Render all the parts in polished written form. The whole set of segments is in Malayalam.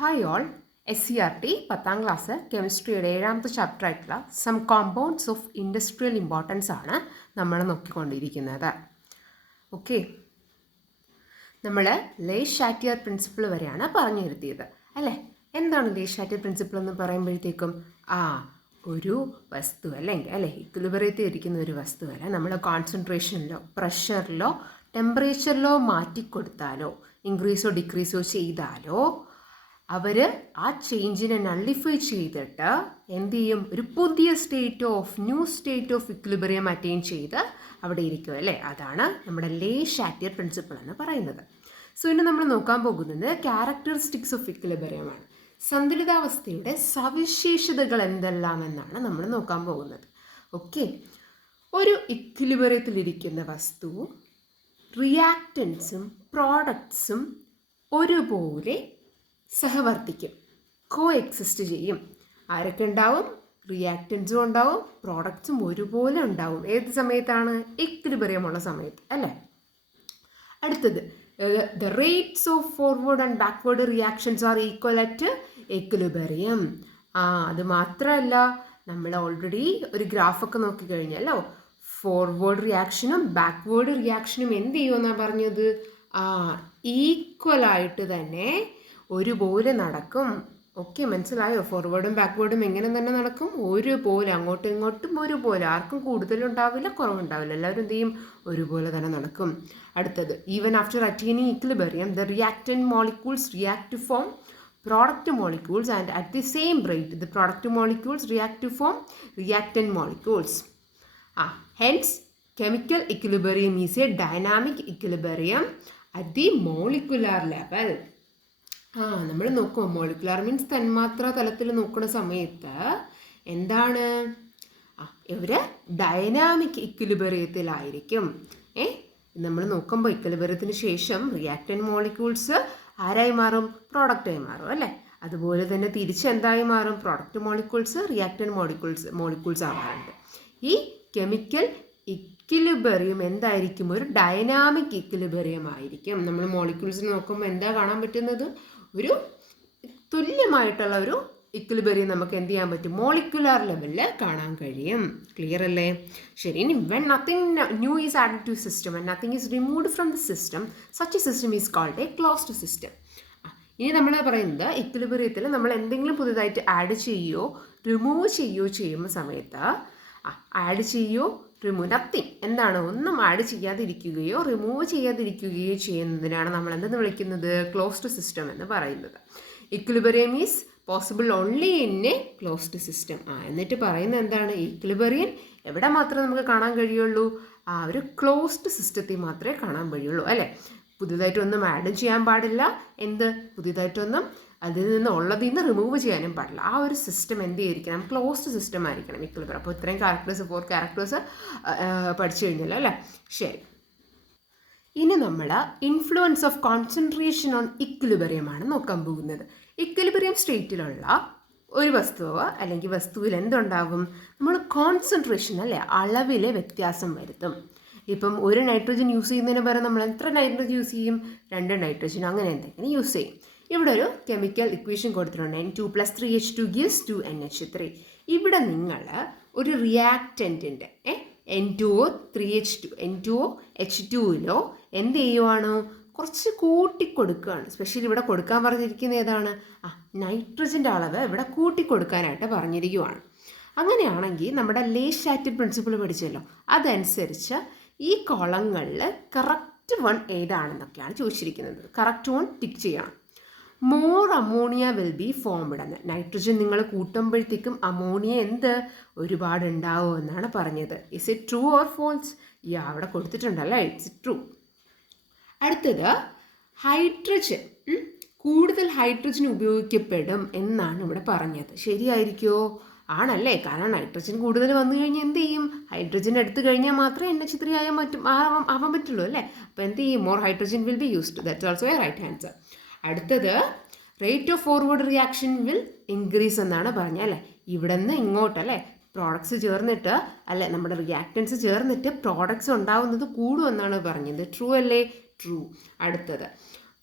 ഹായ് ഓൾ SCRT 10ാം ക്ലാസ് കെമിസ്ട്രിയുടെ 7ാമത്തെ ചാപ്റ്റർ ആയിട്ടുള്ള some compounds of industrial importance ആണ് നമ്മൾ നോക്കിക്കൊണ്ടിരിക്കുന്നത്. ഓക്കെ, നമ്മൾ ലേ ഷാറ്റിയർ പ്രിൻസിപ്പിൾ വരെയാണ് പറഞ്ഞു നിർത്തിയത് അല്ലേ. എന്താണ് ലേ ഷാറ്റിയർ പ്രിൻസിപ്പിൾ എന്ന് പറയുമ്പോഴത്തേക്കും ഒരു വസ്തു അല്ലെങ്കിൽ ഇക്വിലിബ്രിയത്തിൽ ഇരിക്കുന്ന ഒരു വസ്തു നമ്മൾ കോൺസെൻട്രേഷനിലോ പ്രഷറിലോ ടെമ്പറേച്ചറിലോ മാറ്റിക്കൊടുത്താലോ ഇൻക്രീസോ ഡിക്രീസോ ചെയ്താലോ അവർ ആ ചേഞ്ചിനെ നള്ളിഫൈ ചെയ്തിട്ട് എന്ത് ചെയ്യും, ഒരു പുതിയ new state of equilibrium attain ചെയ്ത് അവിടെ ഇരിക്കും അല്ലേ. അതാണ് നമ്മുടെ ലേ ഷാറ്റിയർ പ്രിൻസിപ്പിൾ എന്ന് പറയുന്നത്. സോ ഇന്ന് നമ്മൾ നോക്കാൻ പോകുന്നത് ക്യാരക്ടറിസ്റ്റിക്സ് ഓഫ് ഇക്വിലിബ്രിയമാണ്. സന്തുലിതാവസ്ഥയുടെ സവിശേഷതകൾ എന്തെല്ലാം എന്നാണ് നമ്മൾ നോക്കാൻ പോകുന്നത്. ഓക്കെ, ഒരു ഇക്വിലിബ്രിയത്തിലിരിക്കുന്ന വസ്തു റിയാക്റ്റൻസും പ്രോഡക്ട്സും ഒരുപോലെ സഹവർത്തിക്കും, കോ എക്സിസ്റ്റ് ചെയ്യും. ആരൊക്കെ ഉണ്ടാവും? റിയാക്റ്റൻസും ഉണ്ടാവും, പ്രോഡക്ട്സും ഒരുപോലെ ഉണ്ടാവും. ഏത് സമയത്താണ്? ഇക്വിലിബ്രിയം ഉള്ള സമയത്ത് അല്ലേ. അടുത്തത്, the rates of forward and backward reactions R equal at equilibrium. അത് മാത്രമല്ല, നമ്മൾ ഓൾറെഡി ഒരു ഗ്രാഫൊക്കെ നോക്കിക്കഴിഞ്ഞല്ലോ, ഫോർവേഡ് റിയാക്ഷനും ബാക്ക്വേർഡ് റിയാക്ഷനും എന്ത് ചെയ്യുമെന്നാണ് പറഞ്ഞത്? ഈക്വലായിട്ട് തന്നെ ഒരുപോലെ നടക്കും. ഓക്കെ, മനസ്സിലായോ? ഫോർവേഡും ബാക്ക്വേർഡും എങ്ങനെ തന്നെ നടക്കും? ഒരുപോലെ, അങ്ങോട്ടും ഇങ്ങോട്ടും ഒരുപോലെ. ആർക്കും കൂടുതലുണ്ടാവില്ല, കുറവുണ്ടാവില്ല. എല്ലാവരും എന്ത് ചെയ്യും? ഒരുപോലെ തന്നെ നടക്കും. അടുത്തത്, even after attaining equilibrium the reactant molecules react to form product molecules and at the same rate the product molecules react to form reactant molecules. Hence chemical equilibrium is a dynamic equilibrium at the molecular level. നമ്മൾ നോക്കും, മോളിക്കുലാർ മീൻസ് തന്മാത്ര തലത്തിൽ നോക്കുന്ന സമയത്ത് എന്താണ്, ഇവർ ഡൈനാമിക് ഇക്വിലിബ്രിയത്തിലായിരിക്കും. നമ്മൾ നോക്കുമ്പോൾ ഇക്വിലിബ്രിയത്തിന് ശേഷം റിയാക്റ്റന്റ് മോളിക്യൂൾസ് ആരായി മാറും? പ്രോഡക്റ്റായി മാറും അല്ലേ. അതുപോലെ തന്നെ തിരിച്ച് എന്തായി മാറും? പ്രോഡക്റ്റ് മോളിക്യൂൾസ് റിയാക്റ്റന്റ് മോളിക്യൂൾസ് ആവാറുണ്ട്. ഈ കെമിക്കൽ ഇക്വിലിബ്രിയം എന്തായിരിക്കും? ഒരു ഡൈനാമിക് ഇക്വിലിബ്രിയം ആയിരിക്കും. നമ്മൾ മോളിക്യൂൾസിന് നോക്കുമ്പോൾ എന്താ കാണാൻ പറ്റുന്നത്? ഒരു തുല്യമായിട്ടുള്ള ഒരു ഇക്വിലിബ്രിയം നമുക്ക് എന്ത് ചെയ്യാൻ പറ്റും? മോളിക്കുലാർ ലെവലിൽ കാണാൻ കഴിയും. ക്ലിയർ അല്ലേ? ശരി, ഇനി when nothing new is added to system and nothing is removed from the system such a system is called a closed system. ഇനി നമ്മൾ പറയുന്നത്, ഇക്വിലിബ്രിയത്തിൽ നമ്മൾ എന്തെങ്കിലും പുതുതായിട്ട് ആഡ് ചെയ്യുകയോ റിമൂവ് ചെയ്യുകയോ ചെയ്യുന്ന സമയത്ത് ആഡ് ചെയ്യുകയോ നത്തിങ് എന്താണ്, ഒന്നും ആഡ് ചെയ്യാതിരിക്കുകയോ റിമൂവ് ചെയ്യാതിരിക്കുകയോ ചെയ്യുന്നതിനാണ് നമ്മൾ എന്തെന്ന് വിളിക്കുന്നത്? ക്ലോസ്ഡ് സിസ്റ്റം എന്ന് പറയുന്നത്. Equilibrium is possible only in A closed system. എന്നിട്ട് പറയുന്നത് എന്താണ്? ഇക്വിലിബ്രിയം എവിടെ മാത്രമേ നമുക്ക് കാണാൻ കഴിയുള്ളൂ? ഒരു ക്ലോസ്ഡ് സിസ്റ്റത്തിൽ മാത്രമേ കാണാൻ കഴിയുള്ളൂ അല്ലേ. പുതിയതായിട്ടൊന്നും ആഡ് ചെയ്യാൻ പാടില്ല. പുതിയതായിട്ടൊന്നും അതിൽ നിന്ന് റിമൂവ് ചെയ്യാനും പാടില്ല. ഒരു സിസ്റ്റം എന്ത് ചെയ്തിരിക്കണം? ക്ലോസ്ഡ് സിസ്റ്റം ആയിരിക്കണം ഇക്വിലിബ്രിയം. അപ്പോൾ ഇത്രയും 4 ക്യാരക്ടേഴ്സ് പഠിച്ചു കഴിഞ്ഞല്ലോ അല്ലേ. ശരി, ഇനി നമ്മൾ influence of concentration on equilibrium ആണ് നോക്കാൻ പോകുന്നത്. ഇക്വിലിബ്രിയം സ്റ്റേറ്റിലുള്ള ഒരു വസ്തുവോ അല്ലെങ്കിൽ വസ്തുവിൽ എന്തുണ്ടാവും? നമ്മൾ കോൺസെൻട്രേഷൻ അളവിൽ വ്യത്യാസം വരുത്തും. ഇപ്പം ഒരു നൈട്രജൻ യൂസ് ചെയ്യുന്നതിന് പകരം നമ്മൾ എത്ര നൈട്രജൻ യൂസ് ചെയ്യും? 2 നൈട്രജൻ അങ്ങനെ എന്തെങ്കിലും യൂസ് ചെയ്യും. ഇവിടെ ഒരു കെമിക്കൽ ഇക്വേഷൻ കൊടുത്തിട്ടുണ്ട്. N2 + 3H2 gives 2NH3. ഇവിടെ നിങ്ങൾ ഒരു റിയാക്റ്റൻറ്റിൻ്റെ N2O 3H2 N2O H2ലോ എന്ത് ചെയ്യുവാണോ? കുറച്ച് കൂട്ടിക്കൊടുക്കുകയാണ്. സ്പെഷ്യലി ഇവിടെ കൊടുക്കാൻ പറഞ്ഞിരിക്കുന്ന ഏതാണ്? നൈട്രജൻ്റെ അളവ് ഇവിടെ കൂട്ടിക്കൊടുക്കാനായിട്ട് പറഞ്ഞിരിക്കുവാണ്. അങ്ങനെയാണെങ്കിൽ നമ്മുടെ ലേ ഷാറ്റിയർ പ്രിൻസിപ്പിൾ പഠിച്ചല്ലോ, അതനുസരിച്ച് ഈ കോളങ്ങളിൽ കറക്റ്റ് വൺ ഏതാണെന്നൊക്കെയാണ് ചോദിച്ചിരിക്കുന്നത്. കറക്റ്റ് വൺ ടിക്ക് ചെയ്യണം. More ammonia will be formed എന്ന്. നൈട്രജൻ നിങ്ങൾ കൂട്ടുമ്പോഴത്തേക്കും അമോണിയ ഒരുപാട് ഉണ്ടാവും എന്നാണ് പറഞ്ഞത്. Is it true or false? അവിടെ കൊടുത്തിട്ടുണ്ടല്ലോ, ഇറ്റ്സ് ട്രൂ. അടുത്തത്, ഹൈഡ്രജൻ കൂടുതൽ ഹൈഡ്രജൻ ഉപയോഗിക്കപ്പെടും എന്നാണ് ഇവിടെ പറഞ്ഞത്. ശരിയായിരിക്കുമോ? ആണല്ലേ. കാരണം നൈട്രജൻ കൂടുതൽ വന്നു കഴിഞ്ഞാൽ എന്ത് ചെയ്യും? ഹൈഡ്രജൻ എടുത്തു കഴിഞ്ഞാൽ മാത്രമേ NH3 ആവാൻ പറ്റുള്ളൂ അല്ലേ. അപ്പോൾ എന്ത് ചെയ്യും? More hydrogen will be used. That's also a right answer. അടുത്തത്, rate of forward reaction will increase എന്നാണ് പറഞ്ഞത് അല്ലേ. ഇവിടെ നിന്ന് ഇങ്ങോട്ടല്ലേ പ്രോഡക്ട്സ് ചേർന്നിട്ട് നമ്മുടെ റിയാക്റ്റൻസ് ചേർന്നിട്ട് പ്രോഡക്ട്സ് ഉണ്ടാവുന്നത് കൂടുമെന്നാണ് പറഞ്ഞത്. ട്രൂ അല്ലേ? ട്രൂ. അടുത്തത്,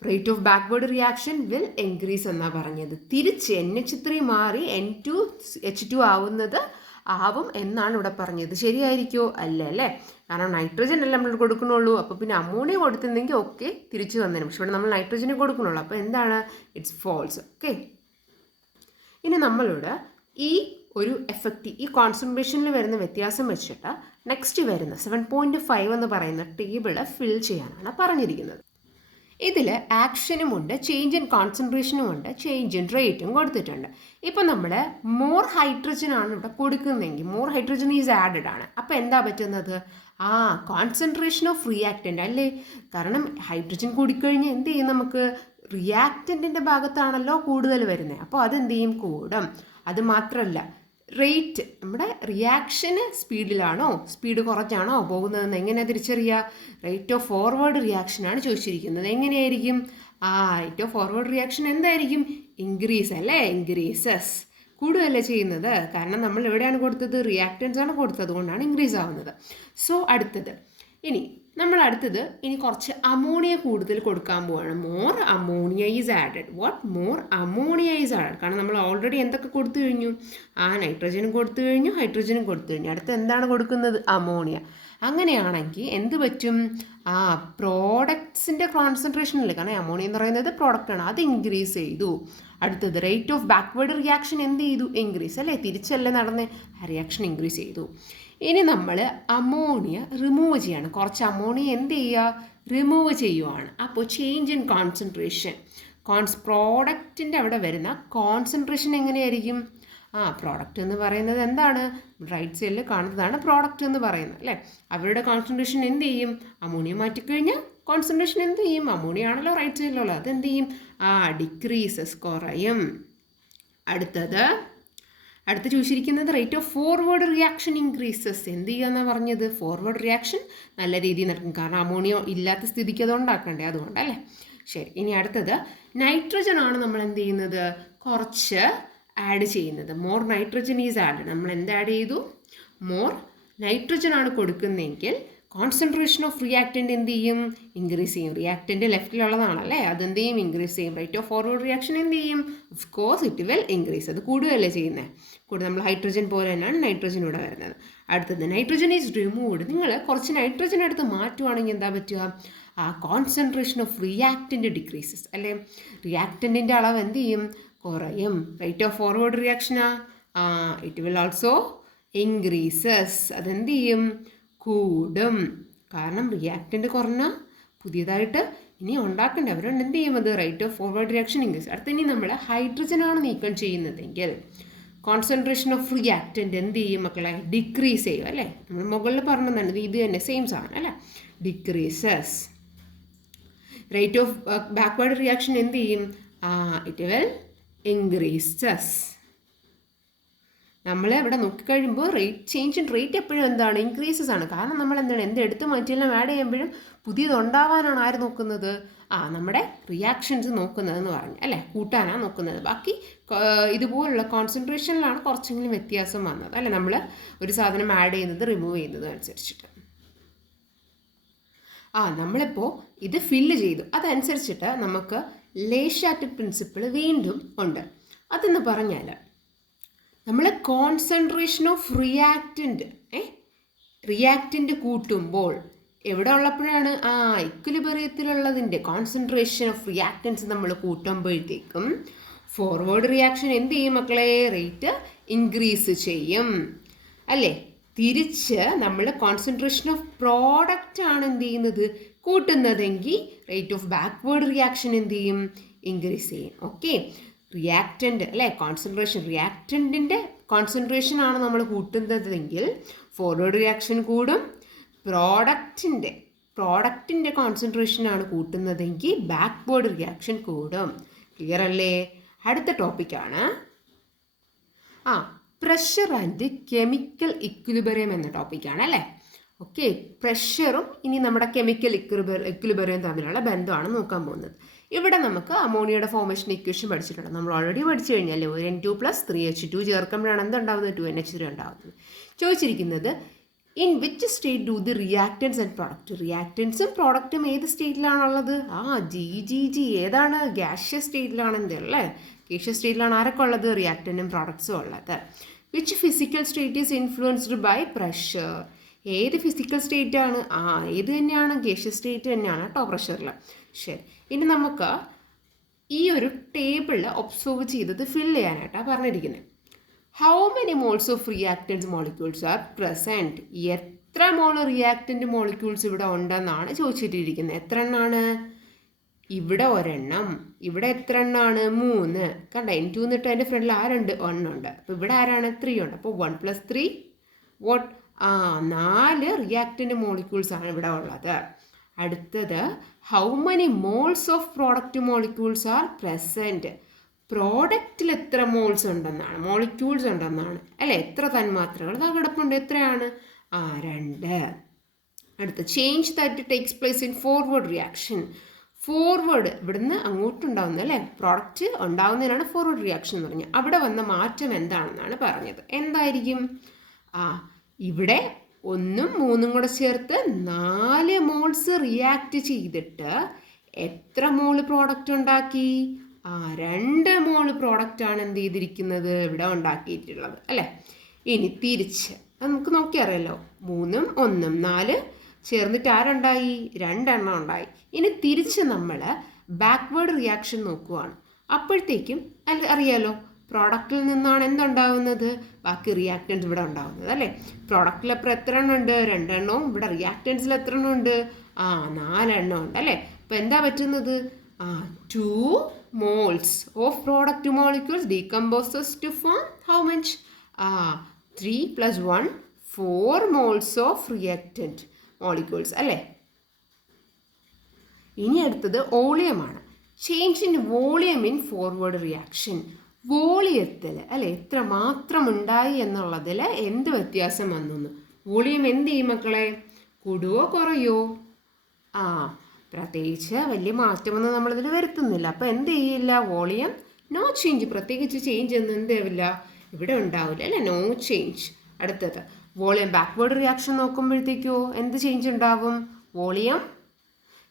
rate of backward reaction will increase എന്നാണ് പറഞ്ഞത്. തിരിച്ച് NH3 മാറി N2H2 ആവും എന്നാണ് ഇവിടെ പറഞ്ഞത്. ശരിയായിരിക്കുമോ? അല്ല അല്ലേ, കാരണം നൈട്രജൻ അല്ല നമ്മൾ കൊടുക്കണുള്ളൂ. അപ്പോൾ പിന്നെ അമോണിയ കൊടുത്തിരുന്നെങ്കിൽ ഓക്കെ തിരിച്ചു വന്നേനും, പക്ഷെ ഇവിടെ നമ്മൾ നൈട്രജനെ കൊടുക്കണുള്ളൂ. അപ്പോൾ എന്താണ്? It's false. ഓക്കെ, ഇനി നമ്മളിവിടെ ഈ ഒരു എഫക്റ്റ്, ഈ കോൺസെൻട്രേഷനിൽ വരുന്ന വ്യത്യാസം വെച്ചിട്ട് നെക്സ്റ്റ് വരുന്ന 7.5 എന്ന് പറയുന്ന ടേബിള് ഫിൽ ചെയ്യാനാണ് പറഞ്ഞിരിക്കുന്നത്. ഇതിൽ ആക്ഷനും ഉണ്ട്, ചേഞ്ച് ഇൻ കോൺസെൻട്രേഷനും ഉണ്ട്, ചേഞ്ച് ഇൻ റേറ്റും കൊടുത്തിട്ടുണ്ട്. ഇപ്പം നമ്മൾ മോർ ഹൈഡ്രജൻ ആണ് ഇവിടെ കൊടുക്കുന്നതെങ്കിൽ, മോർ ഹൈഡ്രജൻ ഈസ് ആഡഡ് ആണ്. അപ്പോൾ എന്താ പറ്റുന്നത്? കോൺസെൻട്രേഷൻ ഓഫ് റിയാക്റ്റൻ്റ് അല്ലേ, കാരണം ഹൈഡ്രജൻ കൂടിക്കഴിഞ്ഞാൽ എന്ത് ചെയ്യും, നമുക്ക് റിയാക്റ്റൻറ്റിൻ്റെ ഭാഗത്താണല്ലോ കൂടുതൽ വരുന്നത്. അപ്പോൾ അതെന്ത് ചെയ്യും? കൂടും. അത് മാത്രമല്ല, റേറ്റ്, നമ്മുടെ റിയാക്ഷന് സ്പീഡിലാണോ സ്പീഡ് കുറച്ചാണോ പോകുന്നതെന്ന് എങ്ങനെ തിരിച്ചറിയുക? റേറ്റ് ഓഫ് ഫോർവേഡ് റിയാക്ഷനാണ് ചോദിച്ചിരിക്കുന്നത്. എങ്ങനെയായിരിക്കും? റേറ്റ് ഓഫ് ഫോർവേഡ് റിയാക്ഷൻ എന്തായിരിക്കും? ഇൻക്രീസ് അല്ലേ, ഇൻക്രീസസ്, കൂടുകയല്ലേ ചെയ്യുന്നത്. കാരണം നമ്മൾ എവിടെയാണ് കൊടുത്തത്? റിയാക്റ്റൻസ് ആണ് കൊടുത്തത്, അതുകൊണ്ടാണ് ഇൻക്രീസ് ആവുന്നത്. സോ ഇനി കുറച്ച് അമോണിയ കൂടുതൽ കൊടുക്കാൻ പോവാണ്. More ammonia is added. What? More ammonia is added. കാരണം നമ്മൾ ഓൾറെഡി എന്തൊക്കെ കൊടുത്തു കഴിഞ്ഞു? നൈട്രജനും കൊടുത്തു കഴിഞ്ഞു, ഹൈഡ്രജനും കൊടുത്തു കഴിഞ്ഞു. അടുത്ത് എന്താണ് കൊടുക്കുന്നത്? അമോണിയ. അങ്ങനെയാണെങ്കിൽ എന്ത് പറ്റും? പ്രോഡക്ട്സിൻ്റെ കോൺസെൻട്രേഷൻ അല്ലേ, കാരണം അമോണിയ എന്ന് പറയുന്നത് പ്രോഡക്റ്റാണ്, അത് ഇൻക്രീസ് ചെയ്തു. അടുത്തത് റേറ്റ് ഓഫ് ബാക്ക്വേർഡ് റിയാക്ഷൻ എന്ത് ചെയ്തു? ഇൻക്രീസ് അല്ലേ, തിരിച്ചല്ലേ നടന്നേ, റിയാക്ഷൻ ഇൻക്രീസ് ചെയ്തു. ഇനി നമ്മൾ അമോണിയ റിമൂവ് ചെയ്യണം. കുറച്ച് അമോണിയ എന്ത് ചെയ്യുക? റിമൂവ് ചെയ്യുവാണ്. അപ്പോൾ ചേഞ്ച് ഇൻ കോൺസെൻട്രേഷൻ, പ്രോഡക്റ്റിൻ്റെ അവിടെ വരുന്ന കോൺസെൻട്രേഷൻ എങ്ങനെയായിരിക്കും? പ്രോഡക്റ്റ് എന്ന് പറയുന്നത് എന്താണ്? റൈറ്റ് സൈഡിൽ കാണുന്നതാണ് പ്രോഡക്റ്റ് എന്ന് പറയുന്നത് അല്ലേ. അവരുടെ കോൺസെൻട്രേഷൻ എന്ത് ചെയ്യും? അമോണിയ മാറ്റിക്കഴിഞ്ഞാൽ കോൺസെൻട്രേഷൻ എന്ത് ചെയ്യും? അമോണിയ ആണല്ലോ റൈറ്റ് സൈഡിലുള്ളത്, അതെന്ത് ചെയ്യും? ഡിക്രീസസ്, കുറയും. അടുത്ത് ചോദിച്ചിരിക്കുന്നത് rate of forward reaction increases. എന്ത് ചെയ്യുകയെന്നാണ് പറഞ്ഞത്? ഫോർവേഡ് റിയാക്ഷൻ നല്ല രീതിയിൽ നടക്കും, കാരണം അമോണിയ ഇല്ലാത്ത സ്ഥിതിക്ക് അത് ഉണ്ടാക്കണ്ടേ, അതുകൊണ്ടല്ലേ. ശരി, ഇനി അടുത്തത് നൈട്രജൻ ആണ് നമ്മൾ എന്ത് ചെയ്യുന്നത്? കുറച്ച് ആഡ് ചെയ്യുന്നത്. More nitrogen is add. നമ്മൾ എന്ത് ആഡ് ചെയ്തു? മോർ നൈട്രജൻ ആണ് കൊടുക്കുന്നതെങ്കിൽ കോൺസെൻട്രേഷൻ ഓഫ് റിയാക്റ്റൻ്റ് എന്ത് ചെയ്യും? ഇൻക്രീസ് ചെയ്യും. റിയാക്റ്റൻ്റ് ലെഫ്റ്റിലുള്ളതാണല്ലേ, അതെന്ത് ചെയ്യും? ഇൻക്രീസ് ചെയ്യും. റേറ്റ് ഓഫ് ഫോർവേഡ് റിയാക്ഷൻ എന്ത് ചെയ്യും? Of course it will increase. അത് കൂടുകയല്ലേ ചെയ്യുന്നത്. നമ്മൾ ഹൈഡ്രജൻ പോലെ തന്നെയാണ് നൈട്രജൻ ഇവിടെ വരുന്നത്. അടുത്തത് നൈട്രജൻ ഈസ് റിമൂവ്ഡ്. നിങ്ങൾ കുറച്ച് നൈട്രജൻ എടുത്ത് മാറ്റുവാണെങ്കിൽ എന്താ പറ്റുക? കോൺസെൻട്രേഷൻ ഓഫ് റിയാക്റ്റൻ്റ് ഡിക്രീസസ് അല്ലേ, റിയാക്റ്റൻറ്റിൻ്റെ അളവ് എന്ത് ചെയ്യും? കുറയും. റേറ്റ് ഓഫ് ഫോർവേഡ് റിയാക്ഷനാ ഇറ്റ് വിൽ ഓൾസോ ഇൻക്രീസസ്. അതെന്ത് ചെയ്യും? കൂടും. കാരണം റിയാക്റ്റൻ്റ് കുറഞ്ഞാൽ പുതിയതായിട്ട് ഇനി ഉണ്ടാക്കേണ്ട, അവരോട് എന്ത് ചെയ്യും? അത് rate of forward reaction increase. അടുത്ത ഇനി നമ്മൾ ഹൈഡ്രജനാണ് നീക്കം ചെയ്യുന്നതെങ്കിൽ കോൺസെൻട്രേഷൻ ഓഫ് റിയാക്റ്റൻ്റ് എന്ത് ചെയ്യും മക്കളെ? ഡിക്രീസ് ചെയ്യും അല്ലേ. നമ്മൾ മുകളിൽ പറഞ്ഞതാണ്, ഇത് തന്നെ സെയിം സാധനം അല്ലേ, decreases. Rate of backward reaction എന്ത് ചെയ്യും? It will increases. നമ്മൾ ഇവിടെ നോക്കിക്കഴിയുമ്പോൾ ചേഞ്ച് ഇൻ റേറ്റ് എപ്പോഴും എന്താണ്? ഇൻക്രീസസ് ആണ്. കാരണം നമ്മൾ എന്ത് എടുത്ത് മാറ്റിയെല്ലാം ആഡ് ചെയ്യുമ്പോഴും പുതിയതുണ്ടാവാനാണ് ആര് നോക്കുന്നത്? നമ്മുടെ റിയാക്ഷൻസ് നോക്കുന്നതെന്ന് പറഞ്ഞു അല്ലേ, കൂട്ടാനാണ് നോക്കുന്നത്. ബാക്കി ഇതുപോലുള്ള കോൺസെൻട്രേഷനിലാണ് കുറച്ചെങ്കിലും വ്യത്യാസം വന്നത് അല്ലേ, നമ്മൾ ഒരു സാധനം ആഡ് ചെയ്യുന്നത് റിമൂവ് ചെയ്യുന്നതും അനുസരിച്ചിട്ട്. നമ്മളിപ്പോൾ ഇത് ഫില്ല് ചെയ്തു, അതനുസരിച്ചിട്ട് നമുക്ക് ലേ ഷാറ്റഡ് പ്രിൻസിപ്പിൾ വീണ്ടും ഉണ്ട്. അതെന്ന് പറഞ്ഞാൽ നമ്മൾ കോൺസെൻട്രേഷൻ ഓഫ് റിയാക്റ്റൻ്റ് കൂട്ടുമ്പോൾ എവിടെ ഉള്ളപ്പോഴാണ്? ഇക്വിലിബ്രിയത്തിലുള്ളതിൻ്റെ കോൺസെൻട്രേഷൻ ഓഫ് റിയാക്റ്റൻസ് നമ്മൾ കൂട്ടുമ്പോഴത്തേക്കും ഫോർവേഡ് റിയാക്ഷൻ എന്ത് ചെയ്യും മക്കളെ? റേറ്റ് ഇൻക്രീസ് ചെയ്യും അല്ലേ. തിരിച്ച് നമ്മൾ കോൺസെൻട്രേഷൻ ഓഫ് പ്രോഡക്റ്റ് ആണ് എന്ത് ചെയ്യുന്നത്? കൂട്ടുന്നതെങ്കിൽ റേറ്റ് ഓഫ് ബാക്ക്വേർഡ് റിയാക്ഷൻ എന്ത് ചെയ്യും? ഇൻക്രീസ് ചെയ്യും. ഓക്കെ, റിയാക്റ്റൻ്റ് അല്ലേ, റിയാക്റ്റൻറ്റിൻ്റെ കോൺസെൻട്രേഷൻ ആണ് നമ്മൾ കൂട്ടുന്നതെങ്കിൽ ഫോർവേഡ് റിയാക്ഷൻ കൂടും. പ്രോഡക്റ്റിൻ്റെ കോൺസെൻട്രേഷനാണ് കൂട്ടുന്നതെങ്കിൽ ബാക്ക്വേർഡ് റിയാക്ഷൻ കൂടും. ക്ലിയർ അല്ലേ? അടുത്ത ടോപ്പിക്കാണ് പ്രഷർ ആൻഡ് കെമിക്കൽ ഇക്വിലിബ്രിയം എന്ന ടോപ്പിക്കാണ് അല്ലേ. ഓക്കെ, പ്രഷറും ഇനി നമ്മുടെ കെമിക്കൽ ഇക്വിലിബ്രിയം തമ്മിലുള്ള ബന്ധമാണ് നോക്കാൻ പോകുന്നത്. ഇവിടെ നമുക്ക് അമോണിയയുടെ ഫോർമേഷൻ ഇക്വേഷൻ പഠിച്ചിട്ടുണ്ട്, നമ്മൾ ഓൾറെഡി പഠിച്ചു കഴിഞ്ഞാൽ ഒരു N2 + 3H2 ചേർക്കുമ്പോഴാണ് എന്തുണ്ടാവുന്നത്? 2NH3 ഉണ്ടാകുന്നത്. ചോദിച്ചിരിക്കുന്നത് in which state do the reactants and product? റിയാക്റ്റൻസും പ്രോഡക്റ്റും ഏത് സ്റ്റേറ്റിലാണുള്ളത്? ജി ഏതാണ്? ഗ്യാഷ്യസ് സ്റ്റേറ്റിലാണ് എന്ത് അല്ലേ? ഗ്യാഷ്യസ് സ്റ്റേറ്റിലാണ് ആരൊക്കെ ഉള്ളത്? റിയാക്റ്റൻറ്റും പ്രോഡക്ട്സും ഉള്ളത്. Which physical state is influenced by pressure? ഏത് ഫിസിക്കൽ സ്റ്റേറ്റ് ആണ്? ഏത് തന്നെയാണ്? ഗ്യാഷ്യസ് സ്റ്റേറ്റ് തന്നെയാണ് കേട്ടോ പ്രഷറിൽ. ശരി, ഇനി നമുക്ക് ഈ ഒരു ടേബിളിൽ ഒബ്സർവ് ചെയ്തത് ഫിൽ ചെയ്യാനായിട്ടാണ് പറഞ്ഞിരിക്കുന്നത്. How many moles of reactance molecules are present? എത്ര മോൾ റിയാക്റ്റൻറ്റ് മോളിക്യൂൾസ് ഇവിടെ ഉണ്ടെന്നാണ് ചോദിച്ചിട്ടിരിക്കുന്നത്. എത്ര എണ്ണമാണ്? ഇവിടെ ഒരെണ്ണം, ഇവിടെ എത്ര എണ്ണമാണ്? 3. കണ്ട, N2 എന്നിട്ട് അതിൻ്റെ ഫ്രണ്ടിൽ ആരുണ്ട്? 1 ഉണ്ട്. അപ്പോൾ ഇവിടെ ആരാണ്? 3 ഉണ്ട്. അപ്പോൾ 1 + 3 വാട്ട്? 4 റിയാക്റ്റൻറ്റ് മോളിക്യൂൾസ് ആണ് ഇവിടെ ഉള്ളത്. അടുത്തത്, how many moles of product molecules are present? പ്രോഡക്റ്റിൽ എത്ര മോൾസ് ഉണ്ടെന്നാണ്, മോളിക്യൂൾസ് ഉണ്ടെന്നാണ് അല്ലേ? എത്ര തന്മാത്രകൾ ഇതാ കിടപ്പുണ്ട്? എത്രയാണ്? 2. അടുത്ത, change that takes place in forward reaction. Forward ഇവിടുന്ന് അങ്ങോട്ടുണ്ടാവുന്നത് അല്ലേ? പ്രോഡക്റ്റ് ഉണ്ടാവുന്നതിനാണ് ഫോർവേഡ് റിയാക്ഷൻ എന്ന് പറഞ്ഞത്. അവിടെ വന്ന മാറ്റം എന്താണെന്നാണ് പറഞ്ഞത്. എന്തായിരിക്കും? ഇവിടെ 1ഉം 3ഉം കൂടെ ചേർത്ത് 4 മോൾസ് റിയാക്റ്റ് ചെയ്തിട്ട് എത്ര മോള് പ്രോഡക്റ്റ് ഉണ്ടാക്കി? 2 മോള് പ്രോഡക്റ്റാണ് എന്ത് ചെയ്തിരിക്കുന്നത്? ഇവിടെ ഉണ്ടാക്കിയിട്ടുള്ളത് അല്ലേ? ഇനി തിരിച്ച് നമുക്ക് നോക്കിയറിയാലോ, 3ഉം 1ഉം 4 ചേർന്നിട്ട് ആരുണ്ടായി? 2 എണ്ണം ഉണ്ടായി. ഇനി തിരിച്ച് നമ്മൾ ബാക്ക്വേർഡ് റിയാക്ഷൻ നോക്കുവാണ്. അപ്പോഴത്തേക്കും അറിയാലോ, പ്രോഡക്റ്റിൽ നിന്നാണ് എന്തുണ്ടാവുന്നത്? ബാക്കി റിയാക്റ്റൻസ് ഇവിടെ ഉണ്ടാവുന്നത് അല്ലേ? പ്രോഡക്റ്റിൽ അപ്പോൾ എത്ര എണ്ണം ഉണ്ട്? 2 എണ്ണവും. ഇവിടെ റിയാക്റ്റൻസിൽ എത്ര എണ്ണം ഉണ്ട്? 4 എണ്ണം ഉണ്ട് അല്ലേ? അപ്പോൾ എന്താ പറ്റുന്നത്? 2 moles of product molecules decomposes to form how much? 3 + 1 4 moles of reactant molecules അല്ലേ? ഇനി അടുത്തത് വോളിയമാണ്. Change in volume in forward reaction. വോളിയത്തിൽ അല്ലേ എത്ര മാത്രം ഉണ്ടായി എന്നുള്ളതിൽ എന്ത് വ്യത്യാസം വന്നു? വോളിയം എന്ത് ചെയ്യും മക്കളെ? കൂടുവോ കുറയോ? പ്രത്യേകിച്ച് വലിയ മാറ്റമൊന്നും നമ്മളിതിൽ വരുത്തുന്നില്ല. അപ്പോൾ എന്ത് ചെയ്യില്ല? Volume no change. പ്രത്യേകിച്ച് ചേഞ്ച് ഒന്നും എന്താവില്ല ഇവിടെ ഉണ്ടാവില്ല അല്ലേ? No change. അടുത്തത്, വോളിയം ബാക്ക്വേർഡ് റിയാക്ഷൻ നോക്കുമ്പോഴത്തേക്കോ എന്ത് ചേഞ്ച് ഉണ്ടാവും? വോളിയം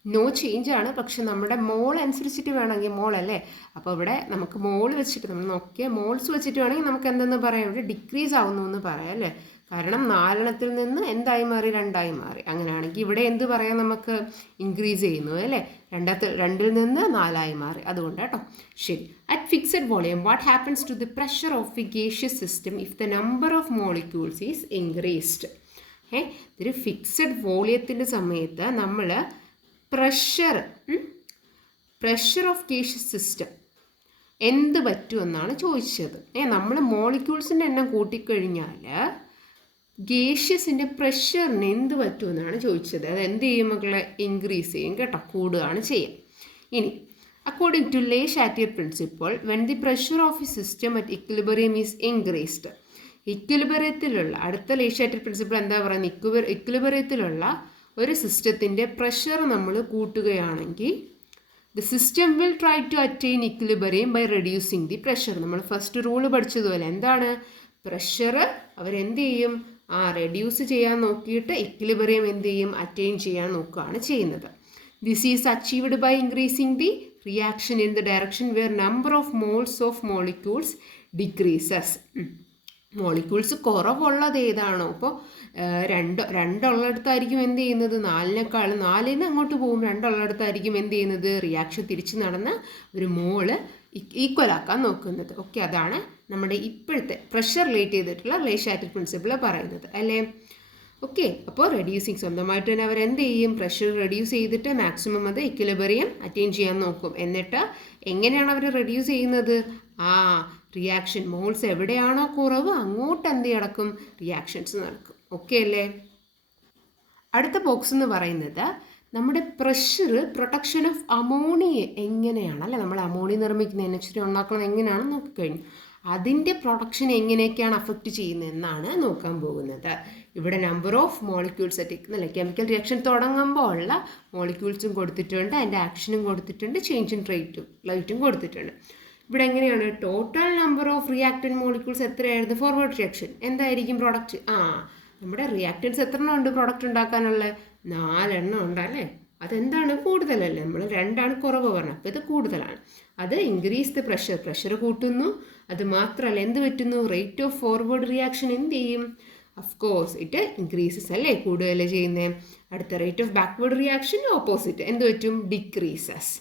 നോ ചേഞ്ച് ആണ്. പക്ഷെ നമ്മുടെ മോൾ അനുസരിച്ചിട്ട് വേണമെങ്കിൽ, മോൾ അല്ലേ, അപ്പോൾ ഇവിടെ നമുക്ക് മോൾ വെച്ചിട്ട് നമ്മൾ നോക്കിയ മോൾസ് വെച്ചിട്ട് വേണമെങ്കിൽ നമുക്ക് എന്തെന്ന് പറയാം? ഇവിടെ ഡിക്രീസ് ആവുന്നു എന്ന് പറയാം അല്ലേ? കാരണം 4 എണ്ണത്തിൽ നിന്ന് എന്തായി മാറി? 2 ആയി മാറി. അങ്ങനെയാണെങ്കിൽ ഇവിടെ എന്ത് പറയാം? നമുക്ക് ഇൻക്രീസ് ചെയ്യുന്നു അല്ലേ? 2ൽ നിന്ന് 4 ആയി മാറി. അതുകൊണ്ട് കേട്ടോ. ശരി, at fixed volume what happens to the pressure of a gaseous system if the number of molecules is increased? ഇതൊരു ഫിക്സഡ് വോളിയത്തിൻ്റെ സമയത്ത് നമ്മൾ പ്രഷർ ഓഫ് ഗേഷ്യസ് സിസ്റ്റം എന്ത് പറ്റുമെന്നാണ് ചോദിച്ചത്. നമ്മൾ മോളിക്യൂൾസിൻ്റെ എണ്ണം കൂട്ടിക്കഴിഞ്ഞാൽ ഗേഷ്യസിൻ്റെ പ്രഷറിന് എന്ത് പറ്റുമെന്നാണ് ചോദിച്ചത്. അത് എന്ത് ചെയ്യും മക്കളെ? ഇൻക്രീസ് ചെയ്യും കേട്ടോ, കൂടുകയാണ് ചെയ്യുക. ഇനി according to Le Chatelier principle, when the pressure of a system at equilibrium is increased. ഇക്വിലിബ്രിയത്തിലുള്ള അടുത്ത ലേ ഷാറ്റിയർ പ്രിൻസിപ്പിൾ എന്താ പറയുന്നത്? ഇക്വിലിബ്രിയത്തിലുള്ള ഒരു സിസ്റ്റത്തിൻ്റെ പ്രഷർ നമ്മൾ കൂട്ടുകയാണെങ്കിൽ the system will try to attain equilibrium by reducing the pressure. നമ്മൾ ഫസ്റ്റ് റൂള് പഠിച്ചതുപോലെ എന്താണ്? പ്രഷർ അവരെന്ത് ചെയ്യും? റെഡ്യൂസ് ചെയ്യാൻ നോക്കിയിട്ട് ഇക്വിലിബ്രിയം എന്ത് ചെയ്യും? അറ്റൈൻ ചെയ്യാൻ നോക്കുകയാണ് ചെയ്യുന്നത്. This is achieved by increasing the reaction in the direction where number of moles of molecules decreases. Molecules കുറവുള്ളത് ഏതാണോ, ഇപ്പോൾ 2 ഉള്ളിടത്തായിരിക്കും എന്ത് ചെയ്യുന്നത്? 4ൽ നിന്ന് അങ്ങോട്ട് പോകും. 2 ഉള്ളിടത്തായിരിക്കും എന്ത് ചെയ്യുന്നത്? റിയാക്ഷൻ തിരിച്ച് നടന്ന് ഒരു മോള് ഈക്വൽ ആക്കാൻ നോക്കുന്നത്. ഓക്കെ, അതാണ് നമ്മുടെ ഇപ്പോഴത്തെ പ്രഷർ റിലേറ്റ് ചെയ്തിട്ടുള്ള ലേ ഷാറ്റിയർ പ്രിൻസിപ്പിൾ പറയുന്നത് അല്ലേ? ഓക്കെ, അപ്പോൾ റെഡ്യൂസിങ് സ്വന്തമായിട്ട് തന്നെ അവരെന്ത് ചെയ്യും? പ്രഷർ റെഡ്യൂസ് ചെയ്തിട്ട് മാക്സിമം അത് ഇക്വിലിബ്രിയം അറ്റൈൻ ചെയ്യാൻ നോക്കും. എന്നിട്ട് എങ്ങനെയാണ് അവർ റെഡ്യൂസ് ചെയ്യുന്നത്? റിയാക്ഷൻ മോൾസ് എവിടെയാണോ കുറവ് അങ്ങോട്ട് എന്ത് നടക്കും? റിയാക്ഷൻസ് നടക്കും. ഓക്കെ അല്ലേ? അടുത്ത ബോക്സ് എന്ന് പറയുന്നത് നമ്മുടെ പ്രഷർ പ്രൊട്ടക്ഷൻ ഓഫ് അമോണിയ എങ്ങനെയാണ് അല്ലേ? നമ്മൾ അമോണിയ നിർമ്മിക്കുന്ന NH3 ഉണ്ടാക്കുന്നത് എങ്ങനെയാണെന്ന് നോക്കിക്കഴിഞ്ഞു. അതിൻ്റെ പ്രൊഡക്ഷൻ എങ്ങനെയൊക്കെയാണ് അഫക്റ്റ് ചെയ്യുന്നതെന്നാണ് നോക്കാൻ പോകുന്നത്. ഇവിടെ നമ്പർ ഓഫ് മോളിക്യൂൾസ് അല്ലേ, കെമിക്കൽ റിയാക്ഷൻ തുടങ്ങുമ്പോൾ ഉള്ള മോളിക്യൂൾസും കൊടുത്തിട്ടുണ്ട്, അതിൻ്റെ ആക്ഷനും കൊടുത്തിട്ടുണ്ട്, ചേഞ്ച് ഇൻ റേറ്റും കൊടുത്തിട്ടുണ്ട്. ഇവിടെ എങ്ങനെയാണ്? Total number of reactant molecules എത്രയായിരുന്നു? ഫോർവേഡ് റിയാക്ഷൻ എന്തായിരിക്കും? പ്രോഡക്റ്റ് നമ്മുടെ റിയാക്റ്റൻസ് എത്ര എണ്ണം ഉണ്ട് പ്രോഡക്റ്റ് ഉണ്ടാക്കാനുള്ള? 4 എണ്ണം ഉണ്ടല്ലേ. അതെന്താണ്? കൂടുതലല്ലേ. നമ്മൾ 2 ആണ് കുറവ് പറഞ്ഞത്, അപ്പോൾ ഇത് കൂടുതലാണ്. അത് ഇൻക്രീസ് ദ പ്രഷർ കൂട്ടുന്നു. അത് മാത്രമല്ല എന്ത് പറ്റുന്നു? റേറ്റ് ഓഫ് ഫോർവേഡ് റിയാക്ഷൻ എന്ത് ചെയ്യും? ഓഫ് കോഴ്സ് ഇറ്റ് ഇൻക്രീസസ് അല്ലേ, കൂടുതൽ ചെയ്യുന്നത്. അടുത്ത rate of backward reaction opposite എന്ത് പറ്റും? ഡിക്രീസസ്.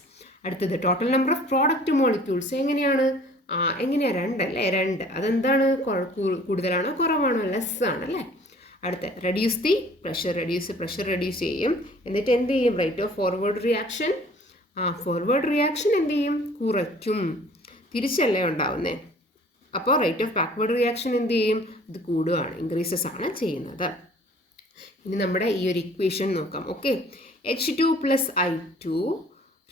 അടുത്തത് total number of product molecules എങ്ങനെയാണ്? എങ്ങനെയാണ്? 2 അല്ലേ, 2. അതെന്താണ്? കൂടുതലാണോ കുറവാണോ? ലെസ് ആണല്ലേ. അടുത്ത റെഡ്യൂസ് ദി പ്രഷർ റെഡ്യൂസ് ചെയ്യും. എന്നിട്ട് എന്ത് ചെയ്യും? Rate of forward reaction forward reaction എന്ത് ചെയ്യും? കുറയ്ക്കും. തിരിച്ചല്ലേ ഉണ്ടാവുന്നത്. അപ്പോൾ റേറ്റ് ഓഫ് ബാക്ക്വേർഡ് റിയാക്ഷൻ എന്ത് ചെയ്യും? ഇത് കൂടുകയാണ്, ഇൻക്രീസസ് ആണ് ചെയ്യുന്നത്. ഇനി നമ്മുടെ ഈ ഒരു ഇക്വേഷൻ നോക്കാം. Okay, H2 + I2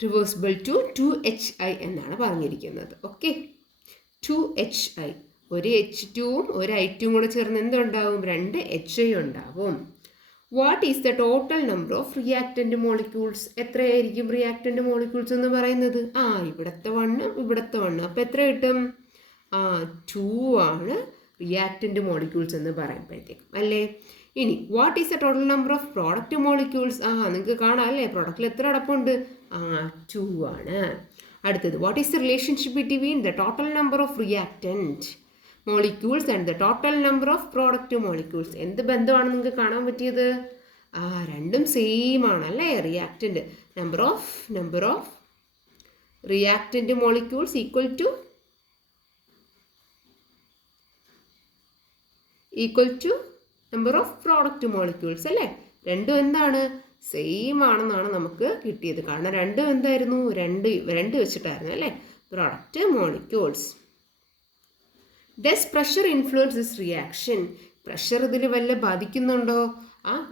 reversible to 2HI എന്നാണ് പറഞ്ഞിരിക്കുന്നത്. ഓക്കെ, 2HI, ഒരു H2ഉം ഒരു I2ഉം കൂടെ ചേർന്ന് എന്തുണ്ടാവും? 2 HI ഉണ്ടാവും. What is the total number of reactant molecules? എത്രയായിരിക്കും റിയാക്റ്റൻ്റ് മോളിക്യൂൾസ് എന്ന് പറയുന്നത്? ഇവിടുത്തെ 1 ഇവിടുത്തെ 1, അപ്പോൾ എത്ര കിട്ടും? 2 ആണ് റിയാക്റ്റൻ്റ് മോളിക്യൂൾസ് എന്ന് പറയുമ്പോഴത്തേക്കും അല്ലേ. ഇനി what is the total number of product molecules? നിങ്ങൾക്ക് കാണാം അല്ലേ, പ്രോഡക്റ്റിൽ എത്ര അടപ്പുണ്ട്? 2 ആണ്. അടുത്തത് what is the relationship between the total number of reactant molecules and the total number of product molecules? എന്ത് ബന്ധമാണ് നിങ്ങൾക്ക് കാണാൻ പറ്റിയത്? രണ്ടും സെയിം ആണല്ലേ. Reactant number of reactant molecules equal to number of product molecules അല്ലേ. രണ്ടും എന്താണ്? സെയിം ആണെന്നാണ് നമുക്ക് കിട്ടിയത്. കാരണം രണ്ടും എന്തായിരുന്നു? രണ്ട് വെച്ചിട്ടായിരുന്നു അല്ലേ, product molecules. Does pressure influence this reaction? Pressure ഇതിൽ വല്ല ബാധിക്കുന്നുണ്ടോ?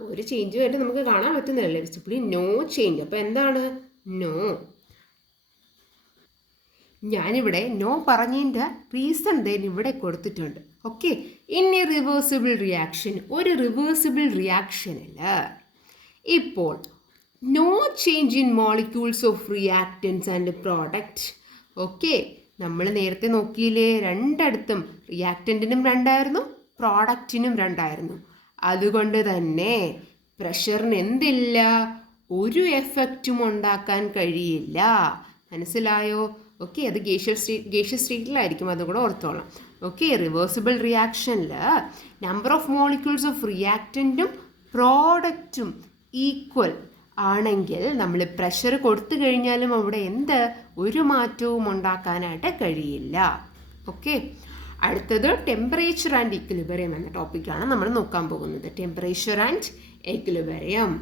ഒരു ചേഞ്ചുമായിട്ട് നമുക്ക് കാണാൻ പറ്റുന്നില്ലല്ലേ, വിസിബിളി നോ ചേഞ്ച്. അപ്പോൾ എന്താണ്? നോ. ഞാനിവിടെ നോ പറഞ്ഞതിൻ്റെ റീസൺ ഇവിടെ കൊടുത്തിട്ടുണ്ട്. Okay, in a reversible reaction, ഒരു റിവേഴ്സിബിൾ റിയാക്ഷനിൽ ഇപ്പോൾ no change in molecules of reactants and product. Okay, നമ്മൾ നേരത്തെ നോക്കിയില്ലേ, രണ്ടിടത്തും റിയാക്റ്റൻറ്റിനും 2 പ്രോഡക്റ്റിനും 2. അതുകൊണ്ട് തന്നെ പ്രഷറിന് എന്തില്ല? ഒരു എഫക്റ്റും ഉണ്ടാക്കാൻ കഴിയില്ല. മനസ്സിലായോ? ഓക്കെ, അത് ഗേഷ്യസ് സ്റ്റേറ്റിലായിരിക്കും, അതുകൂടെ ഓർത്തോളാം. ഓക്കെ, റിവേഴ്സിബിൾ റിയാക്ഷനിൽ നമ്പർ ഓഫ് മോളിക്യൂൾസ് ഓഫ് റിയാക്റ്റൻറ്റും പ്രോഡക്റ്റും ഈക്വൽ ആണെങ്കിൽ നമ്മൾ പ്രഷർ കൊടുത്തു കഴിഞ്ഞാലും അവിടെ ഒരു മാറ്റവും ഉണ്ടാക്കാനായിട്ട് കഴിയില്ല. ഓക്കെ, അടുത്തത് ടെമ്പറേച്ചർ ആൻഡ് ഇക്വിലിബ്രിയം എന്ന ടോപ്പിക്കാണ് നമ്മൾ നോക്കാൻ പോകുന്നത്. Temperature and equilibrium.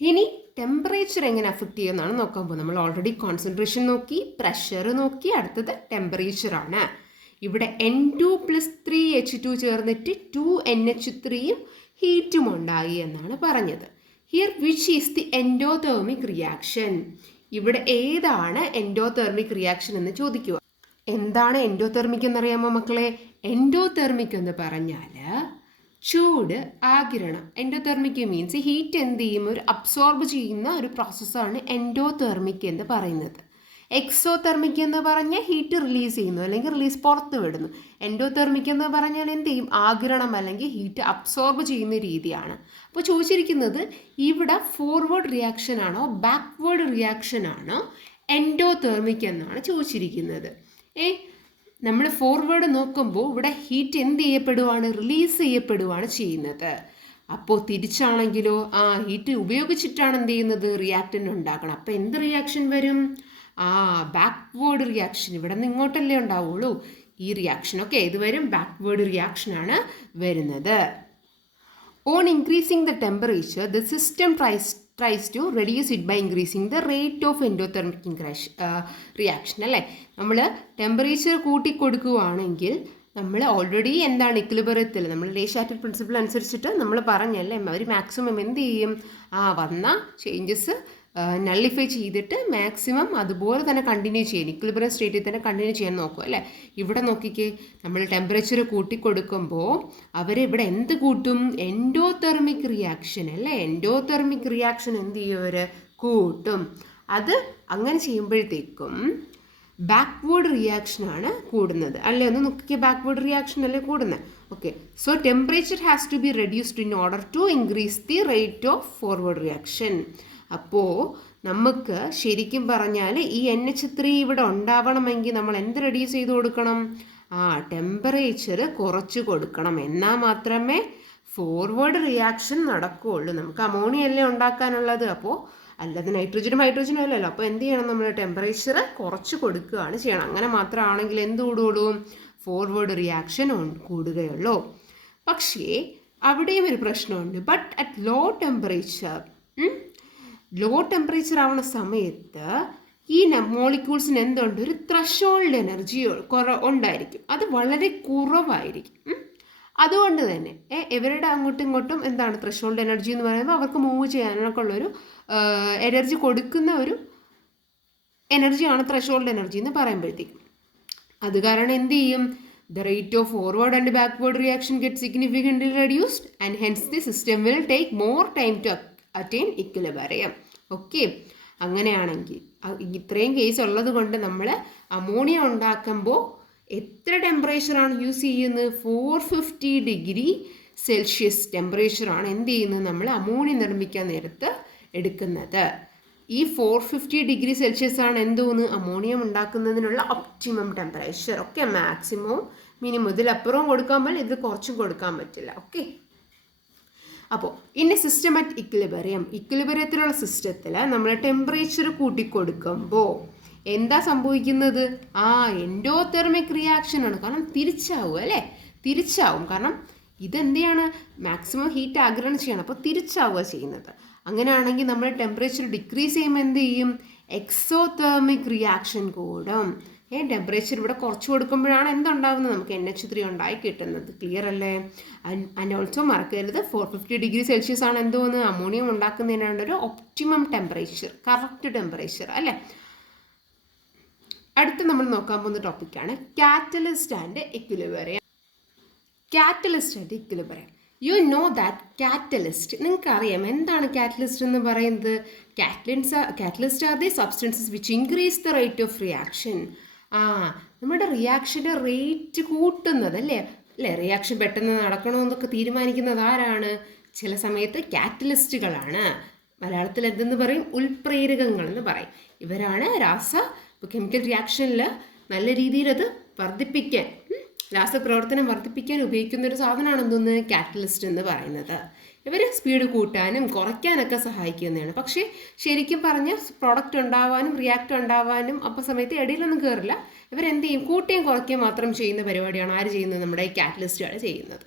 ഇനി ടെമ്പറേച്ചർ എങ്ങനെ അഫക്റ്റ് ചെയ്യുമെന്നാണ് നോക്കാൻ പോകുന്നത്. നമ്മൾ ഓൾറെഡി കോൺസെൻട്രേഷൻ നോക്കി, പ്രഷർ നോക്കി, അടുത്തത് ടെമ്പറേച്ചറാണ്. ഇവിടെ N2 + 3H2 ചേർന്നിട്ട് 2NH3യും ഹീറ്റും ഉണ്ടായി എന്നാണ് പറഞ്ഞത്. Here which is the endothermic reaction? ഇവിടെ ഏതാണ് എൻഡോതെർമിക് റിയാക്ഷൻ എന്ന് ചോദിക്കുക. എന്താണ് എൻഡോതെർമിക് എന്നറിയാമോ മക്കളെ? എൻഡോതെർമിക് എന്ന് പറഞ്ഞാൽ ചൂട് ആഗിരണം. എൻഡോതെർമിക് മീൻസ് ഹീറ്റ് എന്ത് ചെയ്യും? ഒരു അബ്സോർബ് ചെയ്യുന്ന ഒരു പ്രോസസ്സാണ് എൻഡോതെർമിക് എന്ന് പറയുന്നത്. എക്സോതെർമിക് എന്ന് പറഞ്ഞാൽ ഹീറ്റ് റിലീസ് ചെയ്യുന്നു അല്ലെങ്കിൽ റിലീസ് പുറത്ത് വിടുന്നു. എൻഡോതെർമിക് എന്ന് പറഞ്ഞാൽ എന്ത് ചെയ്യും? ആഗിരണം അല്ലെങ്കിൽ ഹീറ്റ് അബ്സോർബ് ചെയ്യുന്ന രീതിയാണ്. അപ്പോൾ ചോദിച്ചിരിക്കുന്നത് ഇവിടെ ഫോർവേഡ് റിയാക്ഷൻ ആണോ ബാക്ക്വേർഡ് റിയാക്ഷൻ ആണോ എൻഡോതെർമിക് എന്നാണ് ചോദിച്ചിരിക്കുന്നത്. നമ്മൾ ഫോർവേഡ് നോക്കുമ്പോൾ ഇവിടെ ഹീറ്റ് എന്ത് ചെയ്യപ്പെടുവാണ്? റിലീസ് ചെയ്യപ്പെടുവാണ് ചെയ്യുന്നത്. അപ്പോൾ തിരിച്ചാണെങ്കിലോ ഹീറ്റ് ഉപയോഗിച്ചിട്ടാണ് എന്ത് ചെയ്യുന്നത്? റിയാക്റ്റൻ്റ് ഉണ്ടാക്കണം. അപ്പോൾ എന്ത് റിയാക്ഷൻ വരും? Backward reaction. ഇവിടെ നിന്ന് ഇങ്ങോട്ടല്ലേ ഉണ്ടാവുള്ളൂ ഈ റിയാക്ഷൻ. ഓക്കെ, ഇത് വരും ബാക്ക്വേർഡ് റിയാക്ഷനാണ് വരുന്നത്. On increasing the temperature the system tries to reduce it by increasing the rate of endothermic reaction അല്ലേ. നമ്മൾ ടെമ്പറേച്ചർ കൂട്ടിക്കൊടുക്കുകയാണെങ്കിൽ നമ്മൾ ഓൾറെഡി എന്താണ് ഇക്വിലിബ്രിയത്തിൽ നമ്മൾ ലേ ഷാറ്റർ പ്രിൻസിപ്പിൾ അനുസരിച്ചിട്ട് നമ്മൾ പറഞ്ഞല്ലേ ഒരു മാക്സിമം എന്ത് ചെയ്യും? വന്ന ചേഞ്ചസ് നള്ളിഫൈ ചെയ്തിട്ട് മാക്സിമം അതുപോലെ തന്നെ കണ്ടിന്യൂ ചെയ്യാൻ, ഇക്വിലിബ്രിയം സ്റ്റേറ്റിൽ തന്നെ കണ്ടിന്യൂ ചെയ്യാൻ നോക്കും അല്ലേ. ഇവിടെ നോക്കിക്കേ, നമ്മൾ ടെമ്പറേച്ചർ കൂട്ടിക്കൊടുക്കുമ്പോൾ അവരിവിടെ എന്ത് കൂട്ടും? എൻഡോതെർമിക് റിയാക്ഷൻ അല്ലേ. എൻഡോതെർമിക് റിയാക്ഷൻ എന്ത് ചെയ്യും? അവർ കൂട്ടും. അത് അങ്ങനെ ചെയ്യുമ്പോഴത്തേക്കും ബാക്ക്വേർഡ് റിയാക്ഷനാണ് കൂടുന്നത് അല്ലേ. ഒന്ന് നോക്കിക്കേ, ബാക്ക്വേർഡ് റിയാക്ഷൻ അല്ലേ കൂടുന്നത്. Okay, so temperature has to be reduced in order to increase the rate of forward reaction. അപ്പോൾ നമുക്ക് ശരിക്കും പറഞ്ഞാൽ ഈ NH3 ഇവിടെ ഉണ്ടാവണമെങ്കിൽ നമ്മൾ എന്ത് റെഡ്യൂസ് ചെയ്ത് കൊടുക്കണം? ടെമ്പറേച്ചർ കുറച്ച് കൊടുക്കണം. എന്നാൽ മാത്രമേ ഫോർവേഡ് റിയാക്ഷൻ നടക്കുകയുള്ളൂ. നമുക്ക് അമോണിയ അല്ലേ ഉണ്ടാക്കാനുള്ളത്. അപ്പോൾ അല്ലാതെ നൈട്രജനും ഹൈഡ്രജനും അല്ലല്ലോ. അപ്പോൾ എന്ത് ചെയ്യണം? നമ്മൾ ടെമ്പറേച്ചർ കുറച്ച് കൊടുക്കുകയാണ് ചെയ്യണം. അങ്ങനെ മാത്രമാണെങ്കിൽ എന്ത് കൂടുള്ളൂ? Forward reaction കൂടുകയുള്ളൂ. പക്ഷേ അവിടെയും ഒരു പ്രശ്നമുണ്ട്. ബട്ട് അറ്റ് ലോ ടെമ്പറേച്ചർ ആവുന്ന സമയത്ത് ഈ മോളിക്യൂൾസിന് എന്തുണ്ട്? ഒരു ത്രഷോൾഡ് എനർജി ഉണ്ടായിരിക്കും. അത് വളരെ കുറവായിരിക്കും. അതുകൊണ്ട് തന്നെ ഇവരുടെ അങ്ങോട്ടും ഇങ്ങോട്ടും എന്താണ് ത്രഷോൾഡ് എനർജി എന്ന് പറയുമ്പോൾ അവർക്ക് മൂവ് ചെയ്യാനൊക്കെ ഉള്ളൊരു എനർജി കൊടുക്കുന്ന ഒരു എനർജിയാണ് ത്രഷോൾഡ് എനർജി എന്ന് പറയുമ്പോഴത്തേക്കും. അത് കാരണം എന്ത് ചെയ്യും? The rate of forward and backward reaction get significantly reduced and hence the system will take more time to attain equilibrium. Okay, അങ്ങനെയാണെങ്കിൽ ഇത്രയും കേസ് ഉള്ളത് കൊണ്ട് നമ്മൾ അമോണിയ ഉണ്ടാക്കുമ്പോൾ എത്ര ടെമ്പറേച്ചറാണ് യൂസ് ചെയ്യുന്നത്? 450 ഡിഗ്രി സെൽഷ്യസ് ടെമ്പറേച്ചറാണ് എന്ത് ചെയ്യുന്നത്? നമ്മൾ അമോണിയ നിർമ്മിക്കാൻ നേരത്ത് എടുക്കുന്നത്. ഈ 450 ഡിഗ്രി സെൽഷ്യസ് ആണ് എന്തോന്ന്? അമോണിയം ഉണ്ടാക്കുന്നതിനുള്ള optimum temperature. Okay, maximum minimum ഇതിലപ്പുറവും കൊടുക്കാൻ പറ്റില്ല, ഇത് കുറച്ചും കൊടുക്കാൻ പറ്റില്ല. ഓക്കെ, അപ്പോൾ ഇനി സിസ്റ്റം അറ്റ് ഇക്വിലിബ്രിയത്തിലുള്ള സിസ്റ്റത്തിൽ നമ്മൾ ടെമ്പറേച്ചർ കൂട്ടിക്കൊടുക്കുമ്പോൾ എന്താ സംഭവിക്കുന്നത്? എൻഡോതെർമിക് റിയാക്ഷനാണ്. കാരണം തിരിച്ചാവും അല്ലേ? തിരിച്ചാവും. കാരണം ഇതെന്തെയാണ്? മാക്സിമം ഹീറ്റ് ആഗിരണം ചെയ്യണം. അപ്പോൾ തിരിച്ചാവുക ചെയ്യുന്നത്. അങ്ങനെയാണെങ്കിൽ നമ്മൾ ടെമ്പറേച്ചർ ഡിക്രീസ് ചെയ്യുമ്പോൾ എന്ത് ചെയ്യും? എക്സോതെർമിക് റിയാക്ഷൻ കൂടും. ടെമ്പറേച്ചർ ഇവിടെ കുറച്ച് കൊടുക്കുമ്പോഴാണ് എന്തുണ്ടാകുന്നത്? നമുക്ക് NH3 ഉണ്ടായി കിട്ടുന്നത്. ക്ലിയർ അല്ലേ? ആൻഡ് ഓൾസോ മറക്കരുത് 450 ഡിഗ്രി സെൽഷ്യസ് ആണ് എന്തോന്ന്? അമോണിയം ഉണ്ടാക്കുന്നതിനാണ് ഒരു ഒപ്റ്റിമം ടെമ്പറേച്ചർ, കറക്റ്റ് ടെമ്പറേച്ചർ അല്ലേ? അടുത്ത് നമ്മൾ നോക്കാൻ പോകുന്ന ടോപ്പിക്കാണ് catalyst and equilibrium. You know that catalyst, നിങ്ങൾക്ക് അറിയാം എന്താണ് കാറ്റലിസ്റ്റ് എന്ന് പറയുന്നത്? Catalyst are the substances which increase the rate of reaction. നമ്മുടെ റിയാക്ഷൻ്റെ റേറ്റ് കൂട്ടുന്നത് അല്ലേ? റിയാക്ഷൻ പെട്ടെന്ന് നടക്കണമെന്നൊക്കെ തീരുമാനിക്കുന്നത് ആരാണ്? ചില സമയത്ത് കാറ്റലിസ്റ്റുകളാണ്. മലയാളത്തിൽ എന്തെന്ന് പറയും? ഉൽപ്രേരകങ്ങൾ എന്ന് പറയും. ഇവരാണ് കെമിക്കൽ റിയാക്ഷനിൽ നല്ല രീതിയിൽ അത് വർദ്ധിപ്പിക്കാൻ, രാസപ്രവർത്തനം വർദ്ധിപ്പിക്കാൻ ഉപയോഗിക്കുന്ന ഒരു സാധനമാണ് എന്തോന്ന്? കാറ്റലിസ്റ്റ് എന്ന് പറയുന്നത്. ഇവർ സ്പീഡ് കൂട്ടാനും കുറയ്ക്കാനൊക്കെ സഹായിക്കുന്നതാണ്. പക്ഷേ ശരിക്കും പറഞ്ഞ പ്രോഡക്റ്റ് ഉണ്ടാവാനും റിയാക്ട് ഉണ്ടാവാനും അപ്പോൾ സമയത്ത് ഇടയിലൊന്നും കയറില്ല. ഇവരെന്ത് ചെയ്യും? കൂട്ടുകയും കുറയ്ക്കുകയും മാത്രം ചെയ്യുന്ന പരിപാടിയാണ് ആര് ചെയ്യുന്നത്? നമ്മുടെ കാറ്റലിസ്റ്റുകൾ ചെയ്യുന്നത്.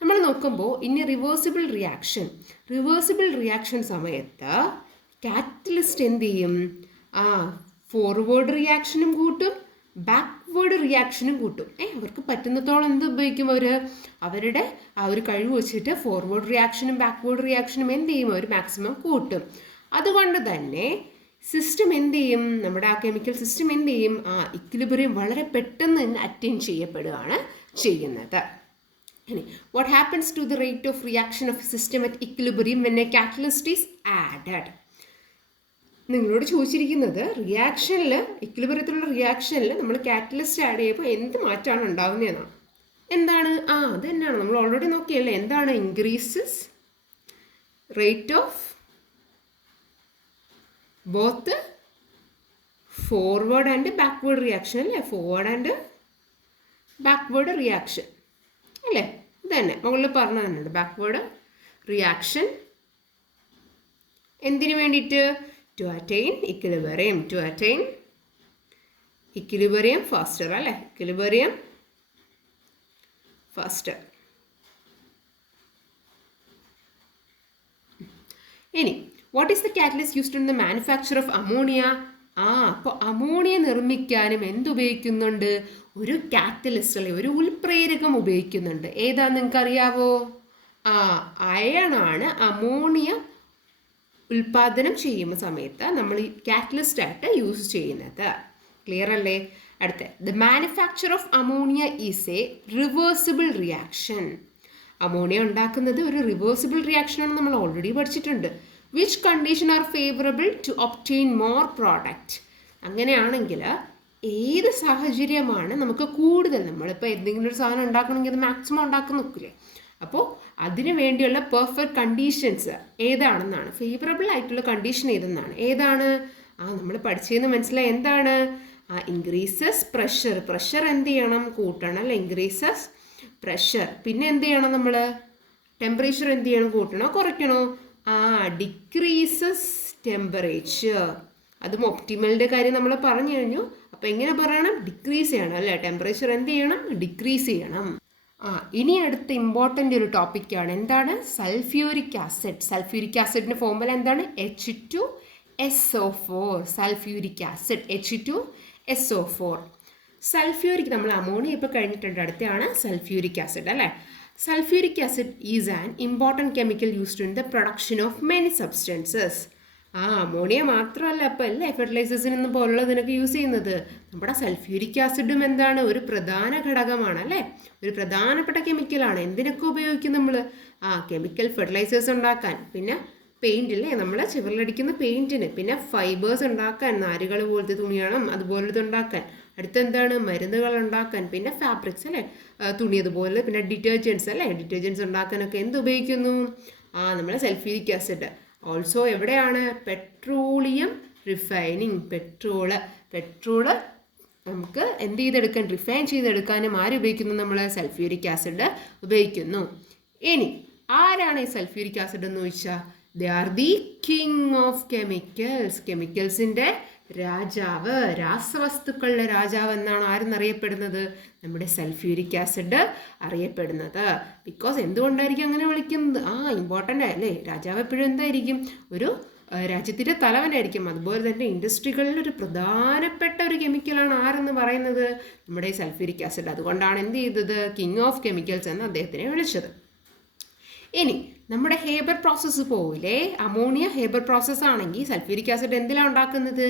നമ്മൾ നോക്കുമ്പോൾ ഇനി റിവേഴ്സിബിൾ റിയാക്ഷൻ സമയത്ത് കാറ്റലിസ്റ്റ് എന്ത് ചെയ്യും? ഫോർവേഡ് റിയാക്ഷനും കൂട്ടും, ബാക്ക്വേർഡ് റിയാക്ഷനും കൂട്ടും. അവർക്ക് പറ്റുന്നത്തോളം എന്ത് ഉപയോഗിക്കും? അവരുടെ ഒരു കഴിവ് വെച്ചിട്ട് ഫോർവേഡ് റിയാക്ഷനും ബാക്ക്വേർഡ് റിയാക്ഷനും എന്ത് ചെയ്യും? അവർ മാക്സിമം കൂട്ടും. അതുകൊണ്ട് തന്നെ സിസ്റ്റം എന്ത് ചെയ്യും? നമ്മുടെ കെമിക്കൽ സിസ്റ്റം എന്ത് ചെയ്യും? ഇക്വിലിബ്രിയം വളരെ പെട്ടെന്ന് തന്നെ അറ്റൈൻ ചെയ്യപ്പെടുകയാണ് ചെയ്യുന്നത്. What happens to the rate of reaction of system at equilibrium when a catalyst is added? നിങ്ങളോട് ചോദിച്ചിരിക്കുന്നത് ഇക്വിലിബ്രിയത്തിലുള്ള റിയാക്ഷനിൽ നമ്മൾ കാറ്റലിസ്റ്റ് ആഡ് ചെയ്യുമ്പോൾ എന്ത് മാറ്റമാണ് ഉണ്ടാകുന്നതെന്നാണ്. എന്താണ്? അത് തന്നെയാണ് നമ്മൾ ഓൾറെഡി നോക്കിയല്ലേ. എന്താണ്? Increases rate of both forward and backward reaction അല്ലേ? ഫോർവേഡ് ആൻഡ് ബാക്ക്വേർഡ് റിയാക്ഷൻ അല്ലേ? ഇത് തന്നെ മുകളിൽ പറഞ്ഞു തന്നെയുണ്ട്. ബാക്ക്വേർഡ് റിയാക്ഷൻ എന്തിനു വേണ്ടിയിട്ട്? to attain equilibrium faster അല്ലേ? equilibrium faster. ഇനി what is the catalyst used in the manufacture of ammonia? അപ്പോൾ അമോണിയ നിർമ്മിക്കാനും എന്തുപയോഗിക്കുന്നുണ്ട്? ഒരു കാറ്റലിസ്റ്റ് അല്ലെ, ഒരു ഉൽപ്രേരകം ഉപയോഗിക്കുന്നുണ്ട്. ഏതാന്ന് നിങ്ങൾക്ക് അറിയാവോ? അയണാണ് അമോണിയ ഉൽപാദനം ചെയ്യുന്ന സമയത്ത് നമ്മൾ ഈ കാറ്റലിസ്റ്റായിട്ട് യൂസ് ചെയ്യുന്നത്. ക്ലിയർ അല്ലേ? അടുത്ത the manufacture of ammonia is a reversible reaction. Ammonia ഉണ്ടാക്കുന്നത് ഒരു റിവേഴ്സിബിൾ റിയാക്ഷനാണ്, നമ്മൾ ഓൾറെഡി പഠിച്ചിട്ടുണ്ട്. Which condition are favourable to obtain more product? അങ്ങനെയാണെങ്കിൽ ഏത് സാഹചര്യമാണ് നമുക്ക് കൂടുതൽ, നമ്മളിപ്പോൾ എന്തെങ്കിലും ഒരു സാധനം ഉണ്ടാക്കണമെങ്കിൽ അത് മാക്സിമം ഉണ്ടാക്കാൻ നോക്കില്ലേ, അപ്പോൾ അതിന് വേണ്ടിയുള്ള പെർഫെക്റ്റ് കണ്ടീഷൻസ് ഏതാണെന്നാണ്, ഫേവറബിൾ ആയിട്ടുള്ള കണ്ടീഷൻ ഏതാണ് നമ്മൾ പഠിച്ചതെന്ന് മനസ്സിലായി. എന്താണ്? ഇൻക്രീസസ് പ്രഷർ, പ്രഷർ എന്ത് ചെയ്യണം? കൂട്ടണം അല്ലേ, ഇൻക്രീസസ് പ്രഷർ. പിന്നെ എന്ത് ചെയ്യണം നമ്മൾ? ടെമ്പറേച്ചർ എന്ത് ചെയ്യണം? കൂട്ടണോ കുറയ്ക്കണോ? Decreases temperature. അതും ഒപ്റ്റിമലിൻ്റെ കാര്യം നമ്മൾ പറഞ്ഞു കഴിഞ്ഞു. അപ്പോൾ എങ്ങനെ പറയണം? ഡിക്രീസ് ചെയ്യണം അല്ലേ, ടെമ്പറേച്ചർ എന്ത് ചെയ്യണം? ഡിക്രീസ് ചെയ്യണം. ഇനി അടുത്ത ഇമ്പോർട്ടൻ്റ് ഒരു ടോപ്പിക്കാണ്. എന്താണ്? Sulphuric acid. സൾഫ്യൂരിക് ആസിഡിൻ്റെ ഫോർമുല എന്താണ്? H2SO4. Sulphuric acid H2SO4. Sulphuric, നമ്മൾ അമോണിയ ഇപ്പോൾ കഴിഞ്ഞിട്ടുണ്ട്, അടുത്താണ് സൾഫ്യൂരിക് ആസിഡ് അല്ലേ. Sulphuric acid is an important chemical used in the production of many substances. Ammonia മാത്രമല്ല അപ്പോൾ എല്ലാ ഫെർട്ടിലൈസേഴ്സിനൊന്നും പോലുള്ളതിനൊക്കെ യൂസ് ചെയ്യുന്നത്. നമ്മുടെ സൾഫ്യൂരിക് ആസിഡും എന്താണ്? ഒരു പ്രധാന ഘടകമാണ് അല്ലേ, ഒരു പ്രധാനപ്പെട്ട കെമിക്കലാണ്. എന്തിനൊക്കെ ഉപയോഗിക്കും നമ്മൾ? കെമിക്കൽ ഫെർട്ടിലൈസേഴ്സ് ഉണ്ടാക്കാൻ, പിന്നെ പെയിൻ്റ് അല്ലേ, നമ്മൾ ചിവറിലടിക്കുന്ന പെയിൻറ്റിന്, പിന്നെ ഫൈബേഴ്സ് ഉണ്ടാക്കാൻ, നാരുകൾ പോലത്തെ തുണിയാണ് അതുപോലത്തെ ഉണ്ടാക്കാൻ, അടുത്തെന്താണ്? മരുന്നുകൾ ഉണ്ടാക്കാൻ, പിന്നെ ഫാബ്രിക്സ് അല്ലേ, തുണി അതുപോലെ, പിന്നെ ഡിറ്റർജൻസ് അല്ലേ, ഡിറ്റർജൻസ് ഉണ്ടാക്കാനൊക്കെ എന്ത് ഉപയോഗിക്കുന്നു? നമ്മളെ സൾഫ്യൂരിക് ആസിഡ്. ഓൾസോ എവിടെയാണ്? Petroleum refining. പെട്രോള് നമുക്ക് എന്ത് ചെയ്തെടുക്കാൻ? റിഫൈൻ ചെയ്തെടുക്കാനും ആരുപയോഗിക്കുന്നു? നമ്മൾ സൾഫ്യൂരിക് ആസിഡ് ഉപയോഗിക്കുന്നു. ഇനി ആരാണ് ഈ സൾഫ്യൂരിക് ആസിഡ് എന്ന് ചോദിച്ചാൽ, they are the king of chemicals. കെമിക്കൽസിൻ്റെ രാജാവ്, രാസവസ്തുക്കളുടെ രാജാവ് എന്നാണ് ആരെന്നറിയപ്പെടുന്നത്? നമ്മുടെ സൾഫ്യൂരിക് ആസിഡ് അറിയപ്പെടുന്നത്. ബിക്കോസ് എന്തുകൊണ്ടായിരിക്കും അങ്ങനെ വിളിക്കുന്നത്? ഇമ്പോർട്ടൻ്റ് അല്ലേ, രാജാവ് എപ്പോഴും എന്തായിരിക്കും? ഒരു രാജ്യത്തിൻ്റെ തലവനായിരിക്കും. അതുപോലെ തന്നെ ഇൻഡസ്ട്രികളിൽ ഒരു പ്രധാനപ്പെട്ട ഒരു കെമിക്കലാണ് ആരെന്ന് പറയുന്നത്? നമ്മുടെ സൾഫ്യൂരിക് ആസിഡ്. അതുകൊണ്ടാണ് എന്ത് ചെയ്തത്? കിങ് ഓഫ് കെമിക്കൽസ് എന്ന് അദ്ദേഹത്തിനെ വിളിച്ചത്. ഇനി നമ്മുടെ ഹേബർ പ്രോസസ്സ് പോവില്ലേ, അമോണിയ ഹേബർ പ്രോസസ്സ് ആണെങ്കിൽ സൾഫ്യൂരിക് ആസിഡ് എന്തിലാണ് ഉണ്ടാക്കുന്നത്?